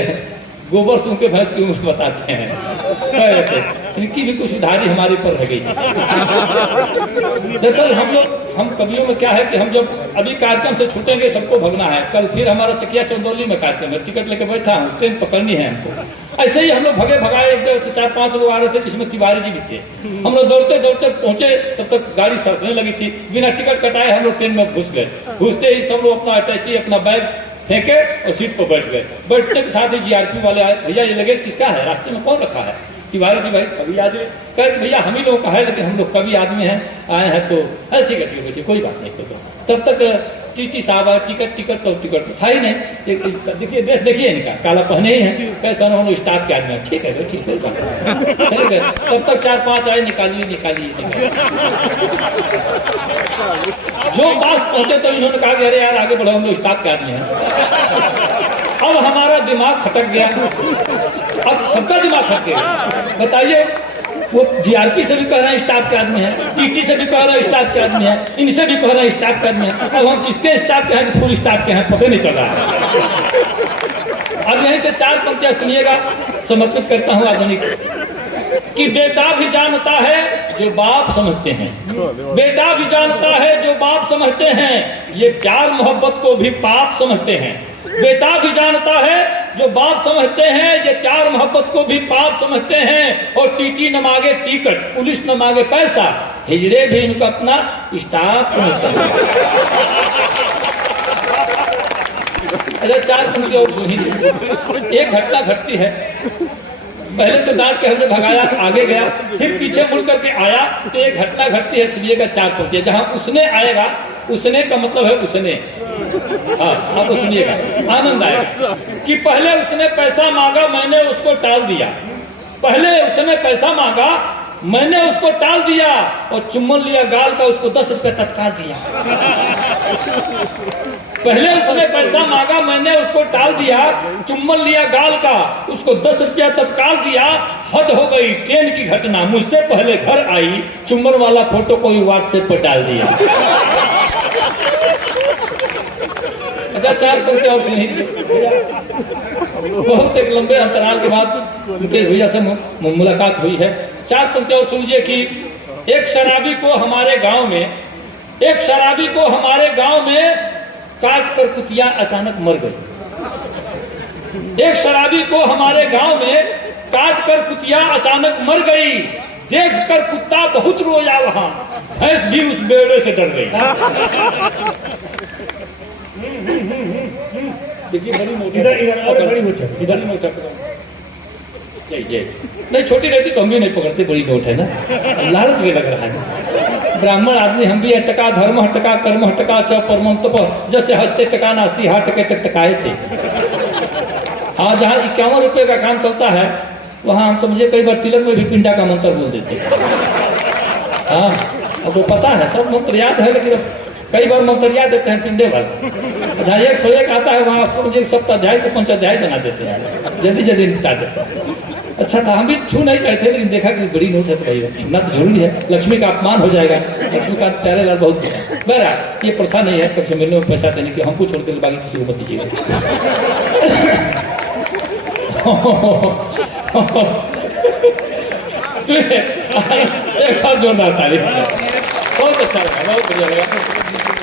गोबर सूंघ के भैंस की उम्र बताते हैं, कह रहे थे, इनकी भी कुछ उधारी हमारे पर रह गई। दरअसल हम कवियों में क्या है कि हम जब अभी कार्यक्रम से छूटेंगे सबको भगना है, कल फिर हमारा चकिया चंदौली में कार्यक्रम है, टिकट लेके बैठा हूँ, ट्रेन पकड़नी है हमको। ऐसे ही हम लोग भगे भगाए, एक जगह से 4-5 लोग आ रहे थे जिसमें तिवारी जी भी थे। हम लोग दौड़ते दौड़ते पहुंचे, तब तक गाड़ी सरकने लगी थी। बिना टिकट कटाए हम लोग ट्रेन में घुस गए। घुसते ही सब लोग अपना अटैची अपना बैग फेंके और सीट पर बैठ गए। बैठने के साथ ही जीआरपी वाले आए, भैया ये लगेज किसका है, रास्ते में कौन रखा है? तिवारी जी भाई कभी आदमी कह भैया हम ही लोगों का है, लेकिन हम लोग कभी आदमी हैं आए हैं तो ठीक है बैठिए, कोई बात नहीं। तो तब तक टीटी साहब आए, टिकट तो था ही नहीं। देखिए ड्रेस देखिए इनका, काला पहने ही है, कैसा हम लोग स्टाफ के आदमी है। ठीक है ठीक है, चले गए। तब तक 4-5 आए, निकालिए। जो पास पहुंचे तो इन्होंने कहा कि अरे यार आगे बढ़ो, हम लोग स्टाफ के आदमी हैं। अब हमारा दिमाग खटक गया, अब सबका दिमाग खटक गया। बताइए, वो जीआरपी से भी कह रहे हैं स्टाफ के आदमी हैं, टीटी से भी कह रहे हैं स्टाफ के आदमी हैं, इनसे भी कह रहे हैं स्टाफ के आदमी हैं। अब हम किसके स्टाफ के हैं कि फुल स्टाफ के हैं, पता नहीं चल रहा है। अब यहीं से 4 पंक्तियां सुनिएगा, समर्पित करता हूं आदमी कि बेटा भी जानता है जो बाप समझते हैं, बेटा भी जानता है जो बाप समझते हैं, ये प्यार मोहब्बत को भी पाप समझते हैं। बेटा भी जानता है जो बाप समझते हैं, ये प्यार मोहब्बत को भी पाप समझते हैं। और टीटी न मांगे टिकट, पुलिस न मांगे पैसा, हिजड़े भी इनको अपना स्टाफ समझते हैं। अच्छा, 4 पंक्ति और सुनी। एक घटना घटती है, पहले तो डांट के हमने भगाया, आगे गया, फिर पीछे मुड़ करके आया, तो एक घटना घटती है, सुनिएगा 4 पंक्ति। जहां उसने आएगा, उसने का मतलब है उसने, हाँ आप सुनिएगा, आनंद आएगा कि पहले उसने पैसा मांगा, मैंने उसको टाल दिया। पहले उसने पैसा मांगा, मैंने उसको टाल दिया, और चुम्बन लिया गाल का, उसको 10 रुपए तत्काल दिया। पहले उसने पैसा मांगा, मैंने उसको टाल दिया, चुम्बन लिया गाल का, उसको 10 रुपया तत्काल दिया। हद हो गई, ट्रेन की घटना, मुझसे पहले घर आई, चुम्बन वाला फोटो को ही व्हाट्सएप पर डाल दिया। अच्छा, 4 पंक्ति और सुनी। बहुत एक लंबे अंतराल के बाद मुकेश भैया से मुलाकात हुई है। 4 पंक्ति और सुनिए कि एक शराबी को हमारे गांव में काट कर कुतिया अचानक मर गई। एक शराबी को हमारे गांव में काट कर कुतिया अचानक मर गई। देख कर कुत्ता बहुत रोया, वहां भैंस भी उस बेड़े से डर गई। देखिए बड़ी मोटी, इधर नहीं, छोटी रहती तो हम भी नहीं पकड़ते, बड़ी नोट है ना, लालच में लग रहा है। ब्राह्मण आदमी हम भी है, टका धर्म टका कर्म टका च परम तप, जैसे हंसते टका नाचती हाथ टके टकटकाए थे। हाँ, जहाँ 51 रुपये का काम चलता है, वहाँ हम समझे कई बार तिलक में भी पिंडा का मंत्र बोल देते। हाँ, अब तो पता है, सब मंत्र याद है, लेकिन कई बार मंत्र याद देते हैं पिंडे वाले। जहाँ 101 आता है, वहाँ समझे सप्ताध्याय को 5 अध्याय बना देते हैं, जल्दी निपटा देते हैं। अच्छा था, हम भी छू नहीं गए थे, लेकिन देखा कि बड़ी नोट है तो भाई छूना तो जरूरी है, लक्ष्मी का अपमान हो जाएगा। लक्ष्मी का प्यारे लाल बहुत कुछ है। बहरहाल ये प्रथा नहीं है कब से मिलने में पैसा देने की, हमको छोड़ कर बाकी किसी को मत दीजिएगा। एक बार जोरदार ताली, बहुत अच्छा लगा, बहुत बढ़िया लगा।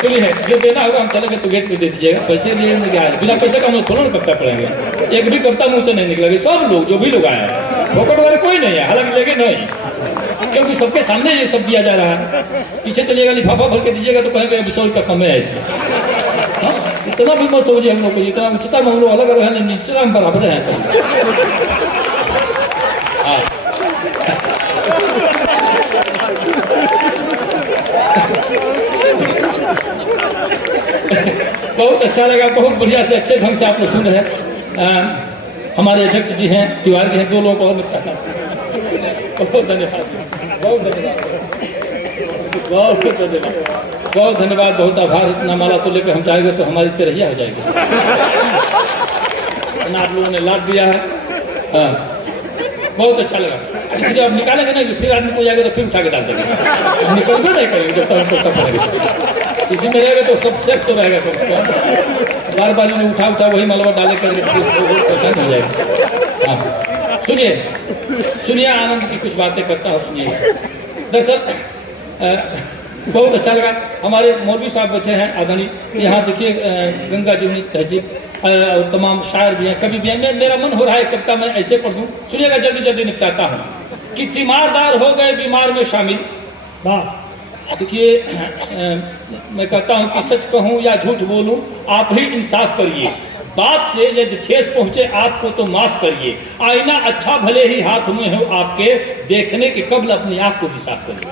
सुनिए, जो देना होगा हम चलेंगे तो गेट पे दे दीजिएगा, पैसे लिए क्या है, बिना पैसे का हम लोग थोड़ा ना कविता पढ़ेंगे। एक भी कविता मुँह से नहीं निकलेगी, सब लोग जो भी लोग आए हैं, फोकट वाले कोई नहीं है, हालांकि लेके नहीं, क्योंकि सबके सामने ये सब दिया जा रहा है। पीछे चलिएगा, लिफाफा भर के दीजिएगा तो कहेंगे 100 रुपया कम है इसमें। हाँ, इतना भी मत समझिए हम लोग को, जितना उच्चता में हम लोग अलग अलग है, निश्चित हम बराबर हैं सब। हाँ, बहुत अच्छा लगा, बहुत बढ़िया से अच्छे ढंग से आप लोग सुन रहे हैं। हमारे अध्यक्ष जी हैं, तिवारी जी हैं, 2 लोगों को और बहुत धन्यवाद, बहुत धन्यवाद, बहुत धन्यवाद, बहुत धन्यवाद, बहुत आभार। इतना माला तो लेकर हम जाएंगे तो हमारी तरहिया हो जाएगी। आप लोगों ने लाभ दिया है, हाँ, बहुत अच्छा लगा। इसलिए अब निकालेंगे ना कि फिर आदमी को जाएगा तो फिर उठा के डाल देंगे, निकलबे नहीं करेंगे जब तक हमको तब करेंगे। इसी में रहेगा तो सब सेफ तो रहेगा कम से कम। बार बार में उठा वही मलबा डाले करेंगे बहुत परेशान हो जाएगा। हाँ, सुनिए आनंद की कुछ बातें करता हूँ, सुनिए। दरअसल बहुत अच्छा लगा। हमारे मौलवी साहब बैठे हैं आदरणीय, यहाँ देखिए गंगा जमुनी तहजीब और तमाम शायर भी हैं, कवि भी हैं। मेरा मन हो रहा है कविता मैं ऐसे पढ़ दूँ, सुनिएगा, जल्दी जल्दी निपटाता हूँ। कि तीमारदार हो गए बीमार में शामिल। देखिए मैं कहता हूँ कि सच कहूँ या झूठ बोलूँ आप ही इंसाफ करिए, बात से यदि ठेस पहुँचे आपको तो माफ करिए, आईना अच्छा भले ही हाथ में हो आपके, देखने के कबल अपनी आँख को भी साफ करिए।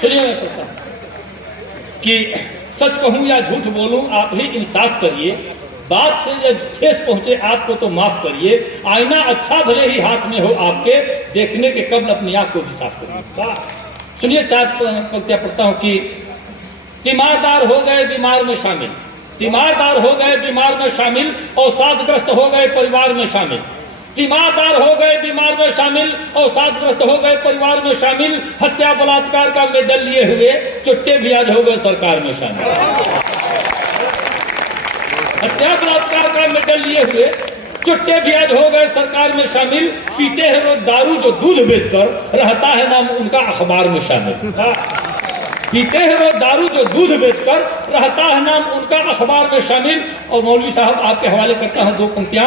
सुनिए मैं कहता हूँ कि सच कहूँ या झूठ बोलूँ आप ही इंसाफ करिए, बात से जब ठेस पहुँचे आपको तो माफ करिए, आईना अच्छा भले ही हाथ में हो आपके, देखने के कबल अपनी आँख को भी साफ करिए। सुनिए 4 पंक्तियाँ पढ़ता हूँ कि तीमारदार हो गए बीमार में शामिल, तीमारदार हो गए बीमार में शामिल, और सादग्रस्त हो गए परिवार में शामिल। तीमारदार हो गए बीमार में शामिल और सादग्रस्त हो गए परिवार में शामिल, हत्या बलात्कार का मेडल लिए हुए चुट्टे भी आज हो गए सरकार में शामिल। हत्या बलात्कार का मेडल लिए हुए चुट्टे भी आज हो गए सरकार में शामिल, पीते हैं रोज दारू जो दूध बेचकर रहता है नाम उनका अखबार में शामिल। पीते हैं वो दारू जो दूध बेचकर रहता है नाम उनका अखबार में शामिल। और मौलवी साहब आपके हवाले करता हूँ 2 पंक्तियाँ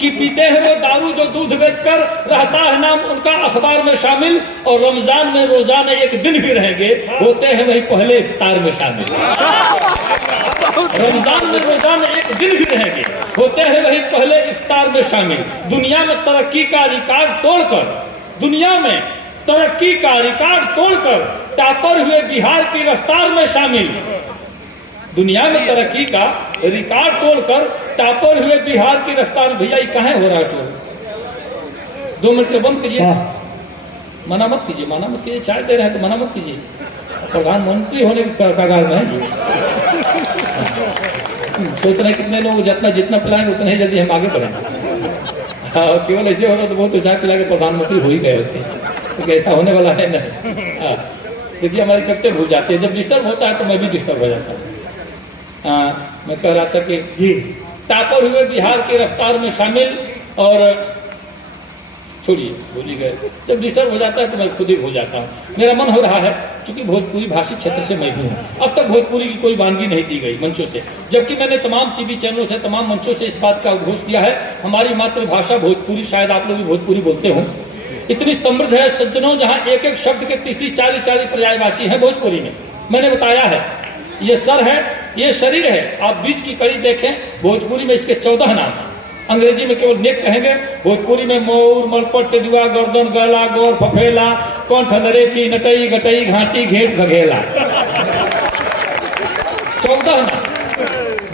कि पीते हैं वो दारू जो दूध बेचकर रहता है नाम उनका अखबार में शामिल, और रमजान में रोजाना एक दिन भी रहेंगे होते हैं वही पहले इफ्तार में शामिल। रमजान में रोजाना एक दिन भी रहेंगे होते हैं वही पहले इफ्तार में शामिल। दुनिया में तरक्की का रिकॉर्ड तोड़कर, दुनिया में तरक्की का रिकॉर्ड तोड़कर टॉपर हुए बिहार की रफ्तार में शामिल। दुनिया में तरक्की का रिकॉर्ड तोड़कर टॉपर हुए बिहार की रफ्तार। भैया ये कहाँ हो रहा है शोर? 2 मिनट के बंद कीजिए, मना मत कीजिए, मना मत कीजिए, चाय दे रहे हैं तो मना मत कीजिए, प्रधानमंत्री होने की कगार में है। सोच रहे कितने लोग जितना पिलाएंगे उतने ही जल्दी हम आगे बढ़ेंगे। हाँ, केवल ऐसे होता तो बहुत चाय पिला के प्रधानमंत्री हो ही गए होते, तो ऐसा होने वाला है नहीं। देखिए हमारी कविता भूल जाती है, जब डिस्टर्ब होता है तो मैं भी डिस्टर्ब हो जाता हूँ। मैं कह रहा था कि टॉपर हुए बिहार की रफ्तार में शामिल, और छोड़िए भूल ही गए, जब डिस्टर्ब हो जाता है तो मैं खुद ही भूल जाता हूँ। मेरा मन हो रहा है क्योंकि भोजपुरी भाषी क्षेत्र से मैं भी हूँ, अब तक भोजपुरी की कोई वानगी नहीं दी गई मंचों से, जबकि मैंने तमाम टीवी चैनलों से, तमाम मंचों से इस बात का उद्घोष किया है हमारी मातृभाषा भोजपुरी, शायद आप लोग भी भोजपुरी बोलते हो, इतनी समृद्ध है सज्जनों, जहाँ एक एक शब्द के 30-40 पर्यायवाची है भोजपुरी में। मैंने बताया है, ये सर है, ये शरीर है, आप बीच की कड़ी देखें, भोजपुरी में इसके 14 नाम हैं। अंग्रेजी में केवल नेक कहेंगे, भोजपुरी में मोर, मलपट, टेडुआ, गर्दन, गला, गौर, फफेला, कंठ, नरेटी, नटई, गटई, घाटी, घेट, घघेला। 14 नाम।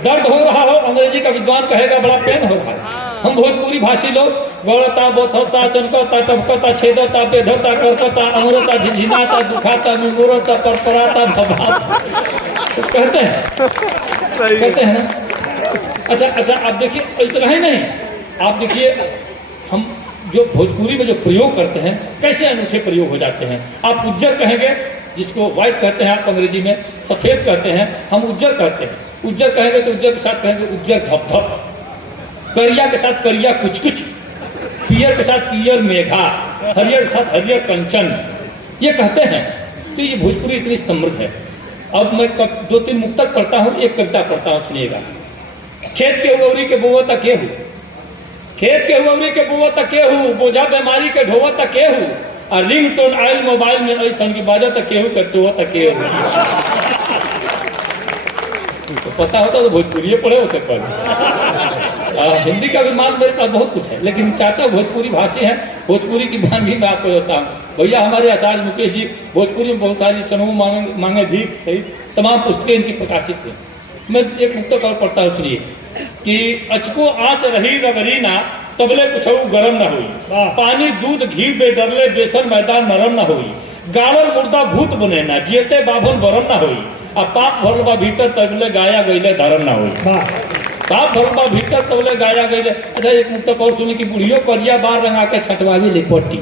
दर्द हो रहा हो, अंग्रेजी का विद्वान कहेगा बड़ा पेन हो रहा है। हम भोजपुरी भाषी लोग गौड़ता, बोथोता, चनकता, टपकता, छेदता, बेधता, करकता, अमरता, झिझिनाता, दुखाता, मुंगुरता, परपराता, भभाता, कहते हैं ना। अच्छा आप देखिए, इतना ही नहीं, आप देखिए हम जो भोजपुरी में जो प्रयोग करते हैं कैसे अनूठे प्रयोग हो जाते हैं। आप उज्जर कहेंगे, जिसको व्हाइट कहते हैं आप अंग्रेजी में, सफेद कहते हैं, हम उज्जर कहते हैं। उज्जर कहेंगे तो उज्जर के साथ कहेंगे उज्जर धप धप, करिया के साथ करिया कुछ कुछ, पियर के साथ पियर मेघा, हरियर के साथ हरियर कंचन, ये कहते हैं। तो ये भोजपुरी इतनी समृद्ध है। अब मैं 2-3 मुक्तक पढ़ता हूँ, एक कविता पढ़ता हूँ, सुनिएगा। खेत के हुआरी के बोवा तक केहू, खेत के हुआरी के बोवा तक केहू, बोझा बीमारी के ढोवा तक केहू, और रिंग टोन आयल मोबाइल में ऐसा की बाजा तक केहू के टोवा तक केहू। तो पता होता तो भोजपुरी पढ़े होते पर। हिंदी का भी मान मेरे पास बहुत कुछ है, लेकिन चाहता हूँ भोजपुरी भाषी हैं, भोजपुरी की वानगी मैं आपको बताता हूँ। भैया हमारे आचार्य मुकेश जी भोजपुरी में बहुत सारी चनऊ मांगे भीख सहित तमाम पुस्तकें इनकी प्रकाशित थी। मैं एक मुक्तक और पढ़ता हूँ, सुनिए कि अचको आँच रही रगरीना, तबले कुछऊ गरम न हुई, पानी दूध घी बेडरले बेसन मैदान नरम न हुई, गाड़ल मुर्दा भूत बने ना, जियते बाभन बरम न हुई, अब पाप भरल बा भीतर तबले गाया गईले धर्म न हुई। साफ भरबा भीतर तबले गाया गई। अच्छा एक मुक्तक और सुनी कि बुढ़ियो करिया बार रंगा के छटवावे ले पट्टी,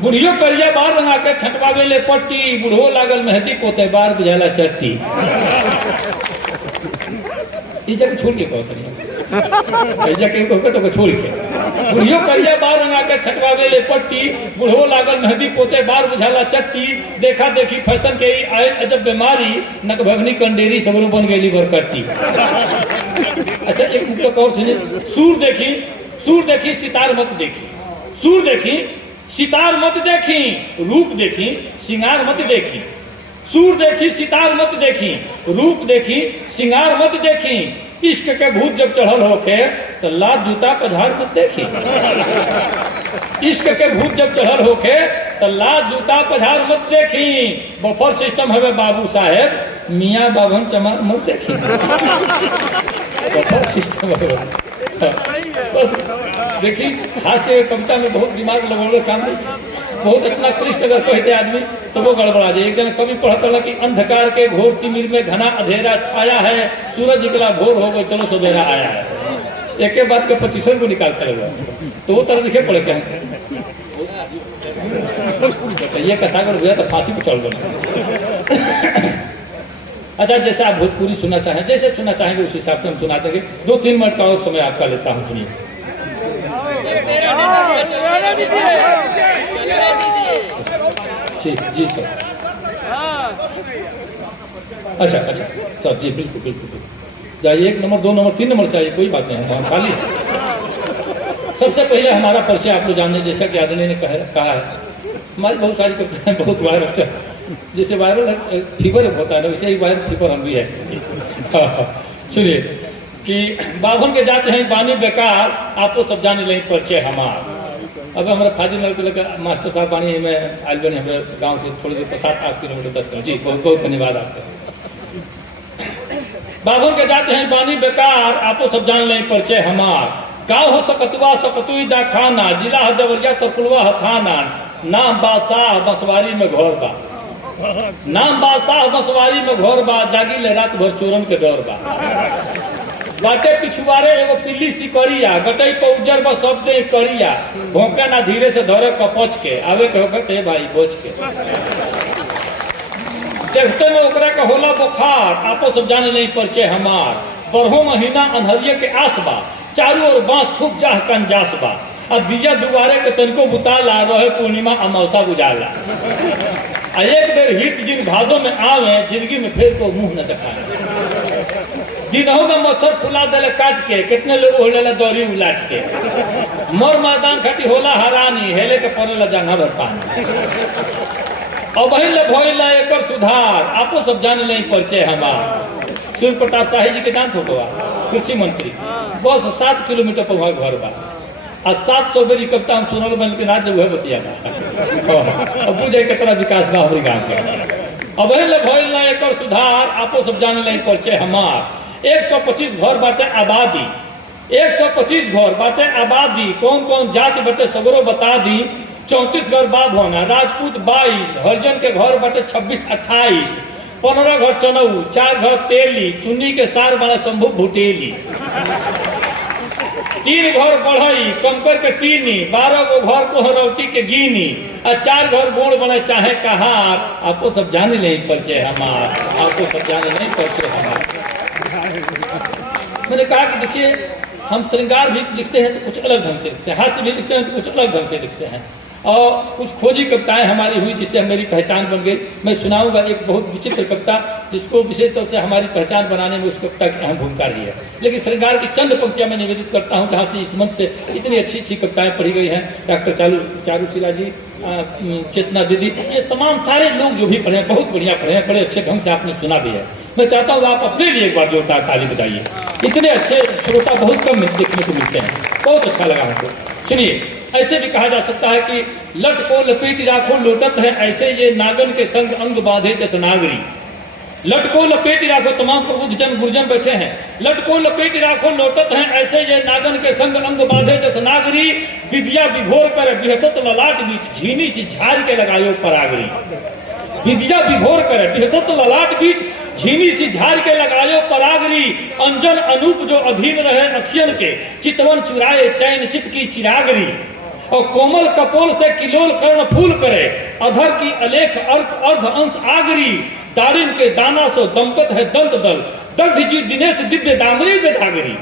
बुढ़ियो करिया बार रंगा के छटवावे ले पट्टी, बुढ़ो लागल मेहंदी पोते बार बुझाला चट्टी। ई जगह छोड़ के कहत नहीं तो छोड़ के बुढ़ियो करिया बार रंगा के छटवावे ले पट्टी, बुढ़ो लागल मेहंदी पोते बार बुझाला चट्टी। देखा देखी फैशन के ही आए अजब बीमारी, नक भवनी कंडेरी सगरो बन गई बरकट्टी। अच्छा एक मुक्तक और सुनिए, सूर देखी सितार मत देखी, सूर देखी सितार मत देखी, रूप देखी सिंगार मत देखी, सूर देखी सितार मत देखी, रूप देखी सिंगार मत देखी। इश्क के भूत जब चढ़ल होके तो लात जूता पधार मत देखी, इश्क के भूत जब चढ़ल होके तो लात जूता पधार मत देखी। बफर सिस्टम है बाबू साहेब, मियाँ बाभन चमार मत देखी, बफर सिस्टम है। बस देखी हास्य कविता में बहुत दिमाग लगाने काम नहीं, बहुत इतना क्लिष्ट अगर कहते आदमी तो वो गड़बड़ा जाए। एक जन कवि पढ़ता रहा कि अंधकार के घोर तिमिर में घना अंधेरा छाया है, सूरज निकला भोर हो गए चलो सवेरा आया है। एक एक बात के 25 को निकालते रहे तो वो तरह लिखे पड़े क्या ये कसागर हुआ तो फांसी पे चढ़ गए। अच्छा जैसे आप भोजपुरी सुनना चाहें, जैसे सुनना चाहेंगे उस हिसाब से हम सुना देंगे। 2-3 मिनट का और समय आपका लेता हूँ, सुनिए। जी सर। अच्छा सर जी बिल्कुल जाइए, 1 नंबर 2 नंबर 3 नंबर से आइए, कोई बात नहीं है खाली। सबसे पहले हमारा परिचय आप लोग जाने, जैसा कि आदमी ने कहा है हमारी बहुत सारी कविताएं बहुत वायरल, जैसे वायरल फीवर होता है ना वैसे ही वायरल फीवर हम भी है। सुनिए कि बाभन के जाते हैं बानी बेकार, आपको सब जाने लगे परिचय हमार। अब हमारे फाजिल को लेकर मास्टर साहब बानी में आयल बने हमारे गांव से थोड़ी देर 7-8 किलोमीटर 10 किलोमीटर। जी बहुत बहुत धन्यवाद आपका। बाभन के जाते हैं बानी बेकार, आपको सब जान लें परिचय हमार। गाँव हो सकतुआ सकतुई डा खाना, जिला है देवरिया तरकुलवा थाना, नाम बादशाह बंसवारी में घोर बा, नाम बादशाह बंसवारी में घोर बा, जागी ले रात भर चोरन के डर बा। बाटे पिछुआरे एगो पिल्ली सिकरिया, गटई पर उज्जर बा सब दे करिया, भौंका ना धीरे से धरे कपच के, आवे के होकर भाई बोझ के। देखते में ओकरा का होला बुखार, आपो सब जाने नहीं परिचय हमार। बरहो महीना अनहरिया के आस बा, चारों ओर बांस खूब जाह कंजास बा, आ दिया दुआरे के तनको बुताला, रहे पूर्णिमा अमावसा गुजारला। आ एक बेर हित जिन भादों में आवे, जिंदगी में फिर को मुंह न दिखाए। दिनों में मच्छर फुला दे काट के, कितने लोग होले दौरी उलाट के, मोर मैदान खटी होला हरानी, हेले के पड़े जंगा भर पानी। अब भइला एकर सुधार, आपो सब जान नहीं परिचय हमार। सूर्य प्रताप शाही जी के जानत हो कृषि मंत्री, बस 7 किलोमीटर पर वहाँ घर बा, आ 700 बेरी कविता हम सुनल बन के नाच हुए बतिया बा। अब बुझे कितना विकास बा हमारे गाँव के। अब भइला एकर सुधार, आपो सब जान नहीं परिचय हमार। 125 घर बाटे आबादी, 125 घर बाटे आबादी, कौन कौन जाति बाटे सगरो बता दी। 34 घर बाब होना, राजपूत 22, हरिजन के घर बाटे 26-28, 15 घर चनऊ, 4 घर तेली, चुन्नी के सार वाला शंभू भुटेली, 3 घर बढ़ई, कंकर के तीनी, 12 गो घर कोहरौटी के गीनी, और 4 घर गोड़ बने चाहे कहार। आपको सब जाने नहीं परिचय हमार, आपको सब जाने नहीं परिचय हमार। मैंने कहा कि देखिए हम श्रृंगार भी लिखते हैं तो कुछ अलग ढंग से लिखते हैं, हास्य भी लिखते हैं तो कुछ अलग ढंग से लिखते हैं, और कुछ खोजी कविताएं हमारी हुई जिससे मेरी पहचान बन गई। मैं सुनाऊंगा एक बहुत विचित्र कविता जिसको विशेष तौर से हमारी पहचान बनाने में उस कविता की अहम भूमिका रही है। लेकिन श्रृंगार की चंद पंक्तियां मैं निवेदित करता हूं जहां से इस मंच से इतनी अच्छी अच्छी कविताएं पढ़ी गई हैं। डॉक्टर चारूशिला जी, चेतना दीदी, ये तमाम सारे लोग जो भी पढ़े हैं बहुत बढ़िया पढ़े हैं, बड़े अच्छे ढंग से आपने सुना भी है। मैं चाहता हूँ आप अपने लिए एक बार जोरदार ताली बजाइए। इतने अच्छे श्रोता बहुत कम देखने को मिलते हैं, बहुत अच्छा लगा हमको। सुनिए, ऐसे भी कहा जा सकता है कि लट को लपेट राखो लोटत है ऐसे ये नागन के संग अंग बांधे जैसे नागरी। लट को लपेट राखो, तमाम प्रबुद्ध जन गुरजन बैठे हैं। लट को लपेट राखो लोटत है ऐसे ये नागन के संग अंग बांधे जैसे नागरी। विद्या विभोर कर बिहसत ललाट बीच झीनी सी झाड़ के लगायो परागरी। विद्या विभोर कर बिहसत ललाट बीच झीनी सी झाड़ के लगायो परागरी, अंजन अनूप जो अधीन रहे अखियन के, चितवन चुराए चैन चित की चिरागरी। और कोमल कपोल से किलोल कर्ण फूल करे, अधर की अलेख अर्ध अंश आगरी। दारिन के दाना सो दमकत है दंत दल, दग्ध जी दिनेश दिव्य दामरी बेधागरी।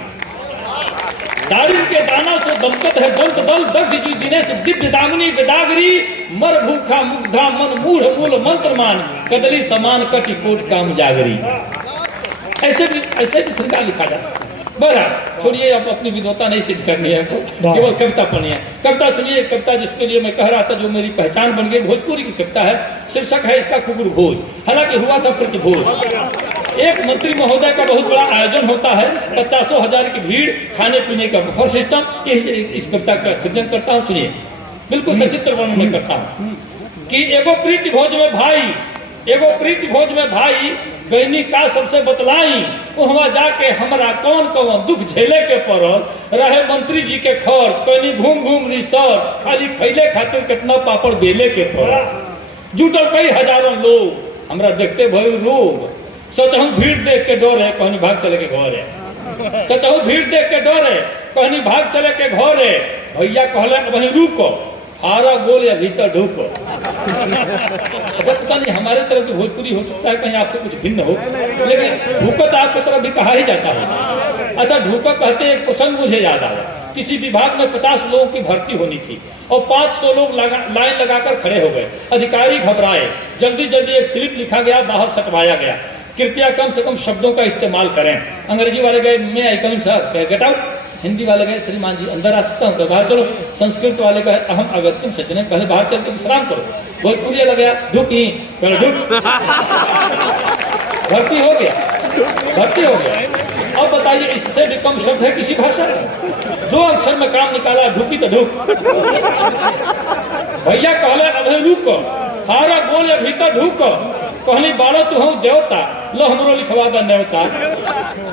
दारिन के दाना सो दमकत है दंत दल, दग्ध जी दिनेश दिव्य दामनी बेदागरी। मर भूखा मुग्धा मन मूढ़ मूल मंत्र मान, कदली समान कटि कोट काम जागरी। ऐसे भी श्रृंगार लिखा जा सकता है। बहरहाल छोड़िए, अब अपनी विद्वता नहीं सिद्ध करनी है, केवल कविता पढ़नी है। कविता सुनिए, कविता जिसके लिए मैं कह रहा था, जो मेरी पहचान बन गई, भोजपुरी की कविता है। शीर्षक है इसका कुकुर भोज। हालांकि हुआ था प्रतिभोज। एक मंत्री महोदय का बहुत बड़ा आयोजन होता है, 50,000 की भीड़, खाने पीने का बफर सिस्टम। यही इस कविता का सृजन करता हूँ, सुनिए। बिल्कुल सचित्र वर्णन करता हूँ कि एगो प्रीति भोज में भाई गैनी का सबसे बतलाई। वहां जाके हमरा कौन कौन दुख झेले के पड़ल रहे, मंत्री जी के खर्च कहीं घूम घूम रिसर्च, खाली खैले खातिर कितना पापड़ बेले के पड़ल। जुटल कई हजारों लोग, हमरा देखते भय रोग। सचहु भीड़ देख के डर है, कहनी भाग चले के घर है। सचहु भीड़ देख के डर है, कहनी भाग चले के घर है। भैया कहले वहीं रुको, हारा गोल या भीतर ढूको। अच्छा, पता नहीं हमारे तरफ की भोजपुरी हो सकता है कहीं आपसे कुछ भिन्न हो, लेकिन ढूको तो आपकी तरफ भी कहा ही जाता है। अच्छा, ढूको कहते एक प्रसंग मुझे याद आया। किसी विभाग में 50 लोगों की भर्ती होनी थी और 500 लोग लाइन लगाकर खड़े हो गए। अधिकारी घबराए, जल्दी जल्दी एक स्लिप लिखा गया, बाहर सटवाया गया, कृपया कम से कम शब्दों का इस्तेमाल करें। अंग्रेजी वाले गए, मैं आई कम सर, गेट आउट। हिंदी वाले गए, श्रीमान जी अंदर आ सकता हूँ, बाहर चलो। संस्कृत वाले कहे, अहम अगर तुम सज्जन, पहले बाहर चल के विश्राम करो। भोजपुरी लग गया, ढुकी, ढुक। भर्ती हो गया। अब बताइए, इससे भी कम शब्द है किसी भाषा में? 2 अक्षर में काम निकाला, ढुकी तो ढुक। भैया कहले अभी रुक, हारा गोल भीतर ढुक। कहनी बाड़ो तू हूँ देवता, लो हमरो लिखवा दो न्योता।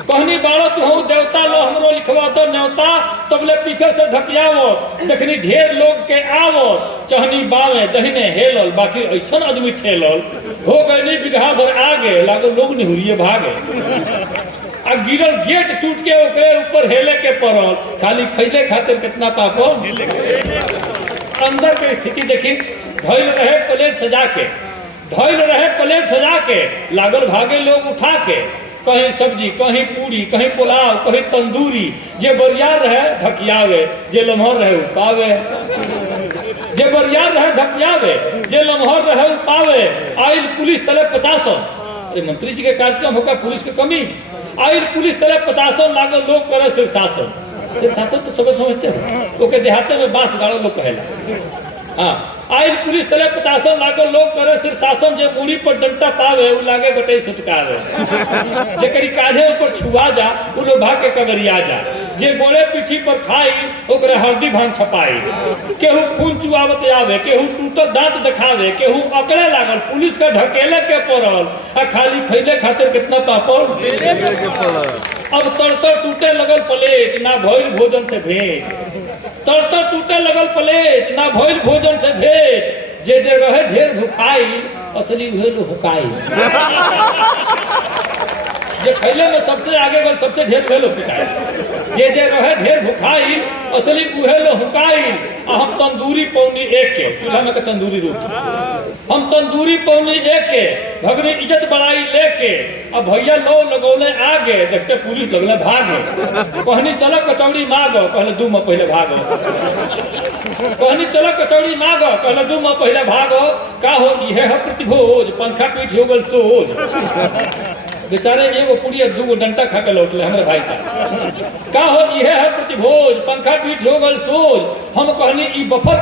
कहनी बाड़ो तू हूँ देवता, लो हमरो लिखवा दो न्योता। तबले पीछे से धकियावो, देखनी ढेर लोग के आवो। चहनी बावे दहिने हेलल, बाकी ऐसा आदमी ठेलल। हो गई बिगहा भर आगे, लागो लोग निहुरिए भागे। आ गिरल गेट टूट के ओकरे ऊपर हेले के पड़ल, खाली खैले खातिर कितना पापो। अंदर की स्थिति देखी, धैल रहे प्लेट सजा के, लागल भागे लोग उठा के। कहीं सब्जी, कहीं पूरी, कहीं पुलाव, कहीं तंदूरी। जे बरियार रहे धकियावे, जे लम्हर रहे उपावे। जे बरियार रहे धकियावे, जे लम्हर रहे उपावे। आइल पुलिस तले 50। अरे मंत्री जी के कार्यक्रम होगा, पुलिस की कमी। आइल पुलिस तले 50 लागल लोग करे शीर्षासन तो सब समझते हो, ओके देहाते में बांस गाड़ो लोग कहेला। हाँ, आइल पुलिस तले 50 लागल लोग करे शीर्षासन। जे मुड़ी पर डंटा पावे, उ लागे गटई सुटकावे। जेकरी काढ़े ऊपर छुआ जा, उ लोग भाग के कगरिया जा। जे गोड़े पीठी पर खाई, ओकरे हल्दी भांग छपाई। केहू खून चुआवत आवे, केहू टूटल दांत दिखावे, केहू अकड़े लागल, पुलिस का ढकेले के पड़ल। आ खाली खैले खातिर कितना पापड़। अब तड़तर टूटे लगल प्लेट, ना भइल भोजन से भेंट। तड़तर टूटे लगल प्लेट, ना भइल भोजन से भेंट। जे रहे ढेर भुखाई, असली उहे लो हुकाई। जे खैले में सबसे आगे गल, सबसे ढेर उहे लो पिटाई। जे रहे ढेर भुखाई, असली उहे लो हुकाई। हम तंदूरी पौनी एक के, चूल्हा में के तंदूरी रोटी। हम तंदूरी पौनी एक के, भगनी इज्जत बढ़ाई लेके। अब भैया लो लगौले आगे, देखते पुलिस लगले भागे। कहनी चलो कचौड़ी मांगो, कहले 2 माह पहले भागो। कहनी चलो कचौड़ी मांगो, कहले 2 माह पहले भागो। का हो इहे है प्रतिभोज, पंखा पीठ हो गल सोज। बेचारे एगो पुड़िया 2 डंटा खा के लौटले हमारे भाई साहब। का हो इहे है प्रतिभोज, पंखा पीठ हो गल सोज। हम कहनी ई बफर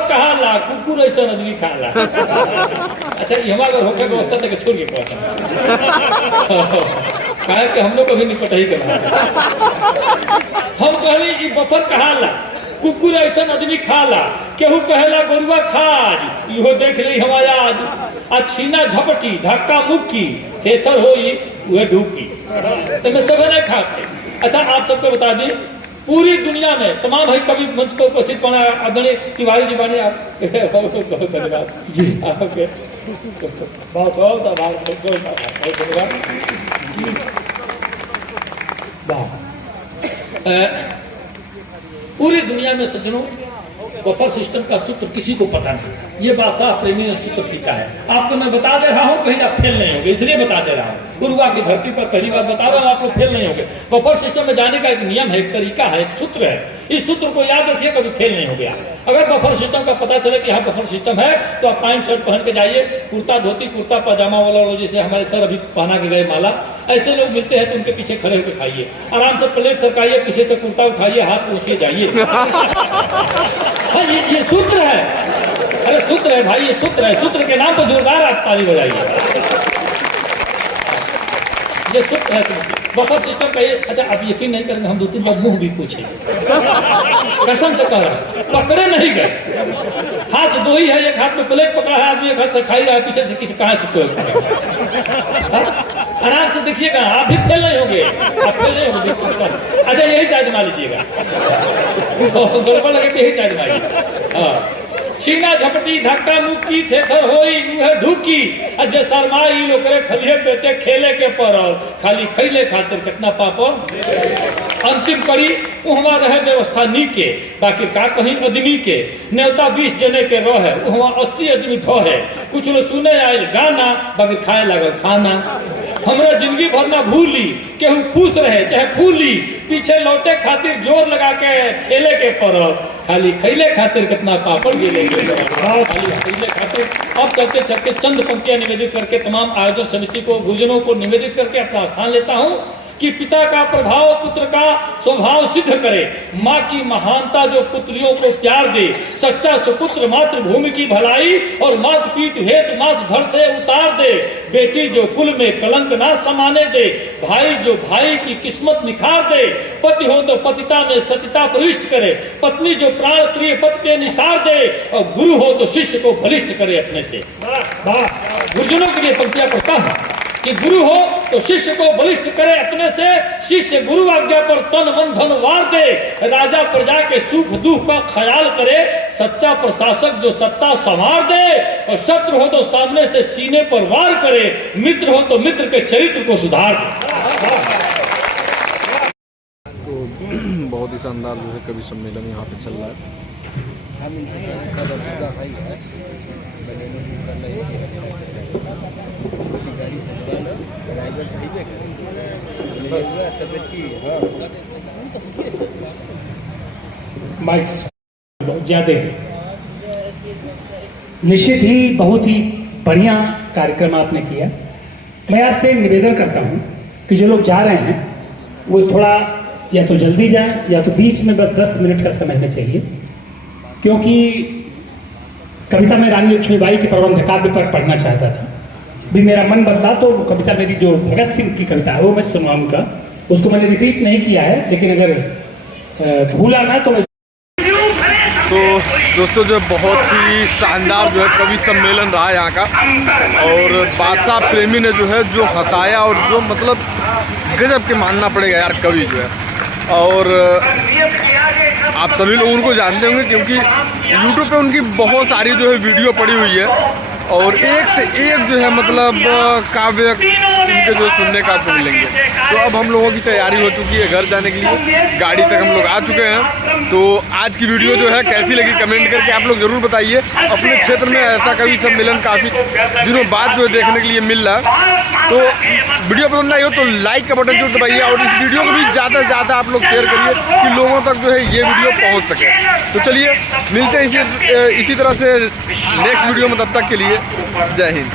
कहाला, कुकुर ऐसा आदमी खाला। अच्छा, ये हमारा अगर होके व्यवस्था तक छोड़ के पहुंचा, कहा कि हम लोग कभी निपट ही करना। हम कहली ई बफर कहाला, कुकुर ऐसा आदमी खाला। केहू कहेला गोरुआ खाज, इहो देख ली हम आज। आ छीना झपटी, धक्का मुक्की, थेथर होई उहे ढूकी। तो मैं सब नहीं खाते। अच्छा, आप सबको बता दी, पूरी दुनिया में तमाम भाई कवि मंच पर उपस्थित पड़ा आदरणीय तिवारी जी बानी, आप बहुत धन्यवाद जी। बहुत बहुत आभार, बहुत धन्यवाद। पूरी दुनिया में सज्जनों बफर सिस्टम का सूत्र किसी को पता नहीं, ये बादशाह प्रेमी ने सूत्र खींचा है। आपको मैं बता दे रहा हूँ, कहीं आप फेल नहीं होंगे, इसलिए बता दे रहा हूँ। उर्वा की धरती पर पहली बार बता रहा हूँ, आप लोग फेल नहीं होंगे। बफर सिस्टम में जाने का एक नियम है, एक तरीका है, एक सूत्र है। इस सूत्र को याद रखिए, कभी फेल नहीं हो गया। अगर बफर सिस्टम का पता चले कि यहाँ बफर सिस्टम है, तो आप पैंट शर्ट पहन के जाइए, कुर्ता धोती कुर्ता पजामा वाला लोग, जैसे हमारे सर अभी पहना के गए माला, ऐसे लोग मिलते हैं तो उनके पीछे खड़े होकर खाइए, आराम से प्लेट सरकाइए, पीछे से कुर्ता उठाइए, हाथ पहुँचिए, जाइए। हाँ, ये सूत्र है, अरे सूत्र है भाई, ये सूत्र है। सूत्र के नाम पर जोरदार आप ताली बजाइए। ये सूत्र है बफर सिस्टम का। ये अच्छा, आप यकीन नहीं करेंगे, हम 2-3 बार मुंह भी पूछे, कसम से कह रहा हूं, पकड़े नहीं गए। हाथ दो ही है, एक हाथ में प्लेट पकड़ा है आदमी, एक हाथ से खाई रहा है, पीछे से किसी कहां से कोई। आराम से देखिएगा, आप भी फेल नहीं होंगे, आप फेल नहीं होंगे। अच्छा, यही से आजमा लीजिएगा, गड़बड़ लगे तो यही से आजमाइए। हाँ, छीना झपटी धक्का मुक्की थे थर होई मुहे ढूकी, अजय शर्माई लोकरे खलिए बेटे खेले के परल, खाली खैले खातिर कितना पापड़। अंतिम कड़ी वहाँ रहे व्यवस्था नी के, बाकी का कहीं आदमी के न्योता 20 जने के रहे, वहाँ 80 आदमी ठो है। कुछ लोग सुने आयल गाना, बाकी खाए लागल खाना। हमरा जिंदगी भर ना भूली, केहू खुश रहे चाहे फूली, पीछे लौटे खातिर जोर लगा के ठेले के परल, खाली खैले खातिर कितना पापड़ गिरेंगे, खाली खैले खातिर। अब चलते चलते चंद पंक्तियां निवेदित करके तमाम आयोजन समिति को, गुरुजनों को निवेदित करके अपना स्थान लेता हूं कि पिता का प्रभाव पुत्र का स्वभाव सिद्ध करे, माँ की महानता जो पुत्रियों को प्यार दे, सच्चा सुपुत्र मातृभूमि की भलाई और मात पीठ हेतु मात धड़ से उतार दे, बेटी जो कुल में कलंक ना समाने दे, भाई जो भाई की किस्मत निखार दे, पति हो तो पतिता में सतिता प्रविष्ट करे, पत्नी जो प्राण प्रिय पति के निसार दे, और गुरु हो तो शिष्य को बलिष्ठ करे अपने से। गुरुजनों के लिए पंक्तियां पढ़ता हूं कि गुरु हो तो शिष्य को बलिष्ठ करे अपने से, शिष्य गुरु आज्ञा पर तन मन धन वार दे, राजा प्रजा के सुख दुख का ख्याल करे, सच्चा प्रशासक जो सत्ता संवार दे, और शत्रु हो तो सामने से सीने पर वार करे, मित्र हो तो मित्र के चरित्र को सुधार दे। तो बहुत ही शानदार जो है कवि सम्मेलन यहाँ पे चल रहा है। माइक्स बहुत ज्यादा है। निश्चित ही बहुत ही बढ़िया कार्यक्रम आपने किया। मैं आपसे निवेदन करता हूं कि जो लोग जा रहे हैं वो थोड़ा या तो जल्दी जाएं या तो बीच में बस 10 मिनट का समय में चाहिए, क्योंकि कविता में रानी लक्ष्मीबाई की प्रबंध काव्य पर पढ़ना चाहता था। भी मेरा मन बदला तो वो कविता मेरी जो भगत सिंह की कविता है वो मैं सुनवाऊंगा, उसको मैंने रिपीट नहीं किया है, लेकिन अगर भूला ना तो मैं। तो दोस्तों जो बहुत ही शानदार जो है कवि सम्मेलन रहा यहाँ का, और बादशाह प्रेमी ने जो है जो हंसाया और जो मतलब गजब के मानना पड़ेगा यार कवि जो है। और आप सभी लोग उनको जानते होंगे क्योंकि YouTube पे उनकी बहुत सारी जो है वीडियो पड़ी हुई है, और एक से एक जो है मतलब काव्य इनके जो सुनने का आपको मिलेंगे। तो अब हम लोगों की तैयारी हो चुकी है घर जाने के लिए, गाड़ी तक हम लोग आ चुके हैं। तो आज की वीडियो जो है कैसी लगी कमेंट करके आप लोग ज़रूर बताइए। अपने क्षेत्र में ऐसा कवि सम्मेलन काफ़ी दिनों बाद जो है देखने के लिए मिल रहा है। तो वीडियो पसंद आई हो तो लाइक का बटन जरूर दबाइए, और इस वीडियो को भी ज़्यादा से ज़्यादा आप लोग शेयर करिए कि लोगों तक जो है ये वीडियो पहुँच सके। तो चलिए मिलते हैं इसी तरह से नेक्स्ट वीडियो में, तब तक के लिए जय हिंद।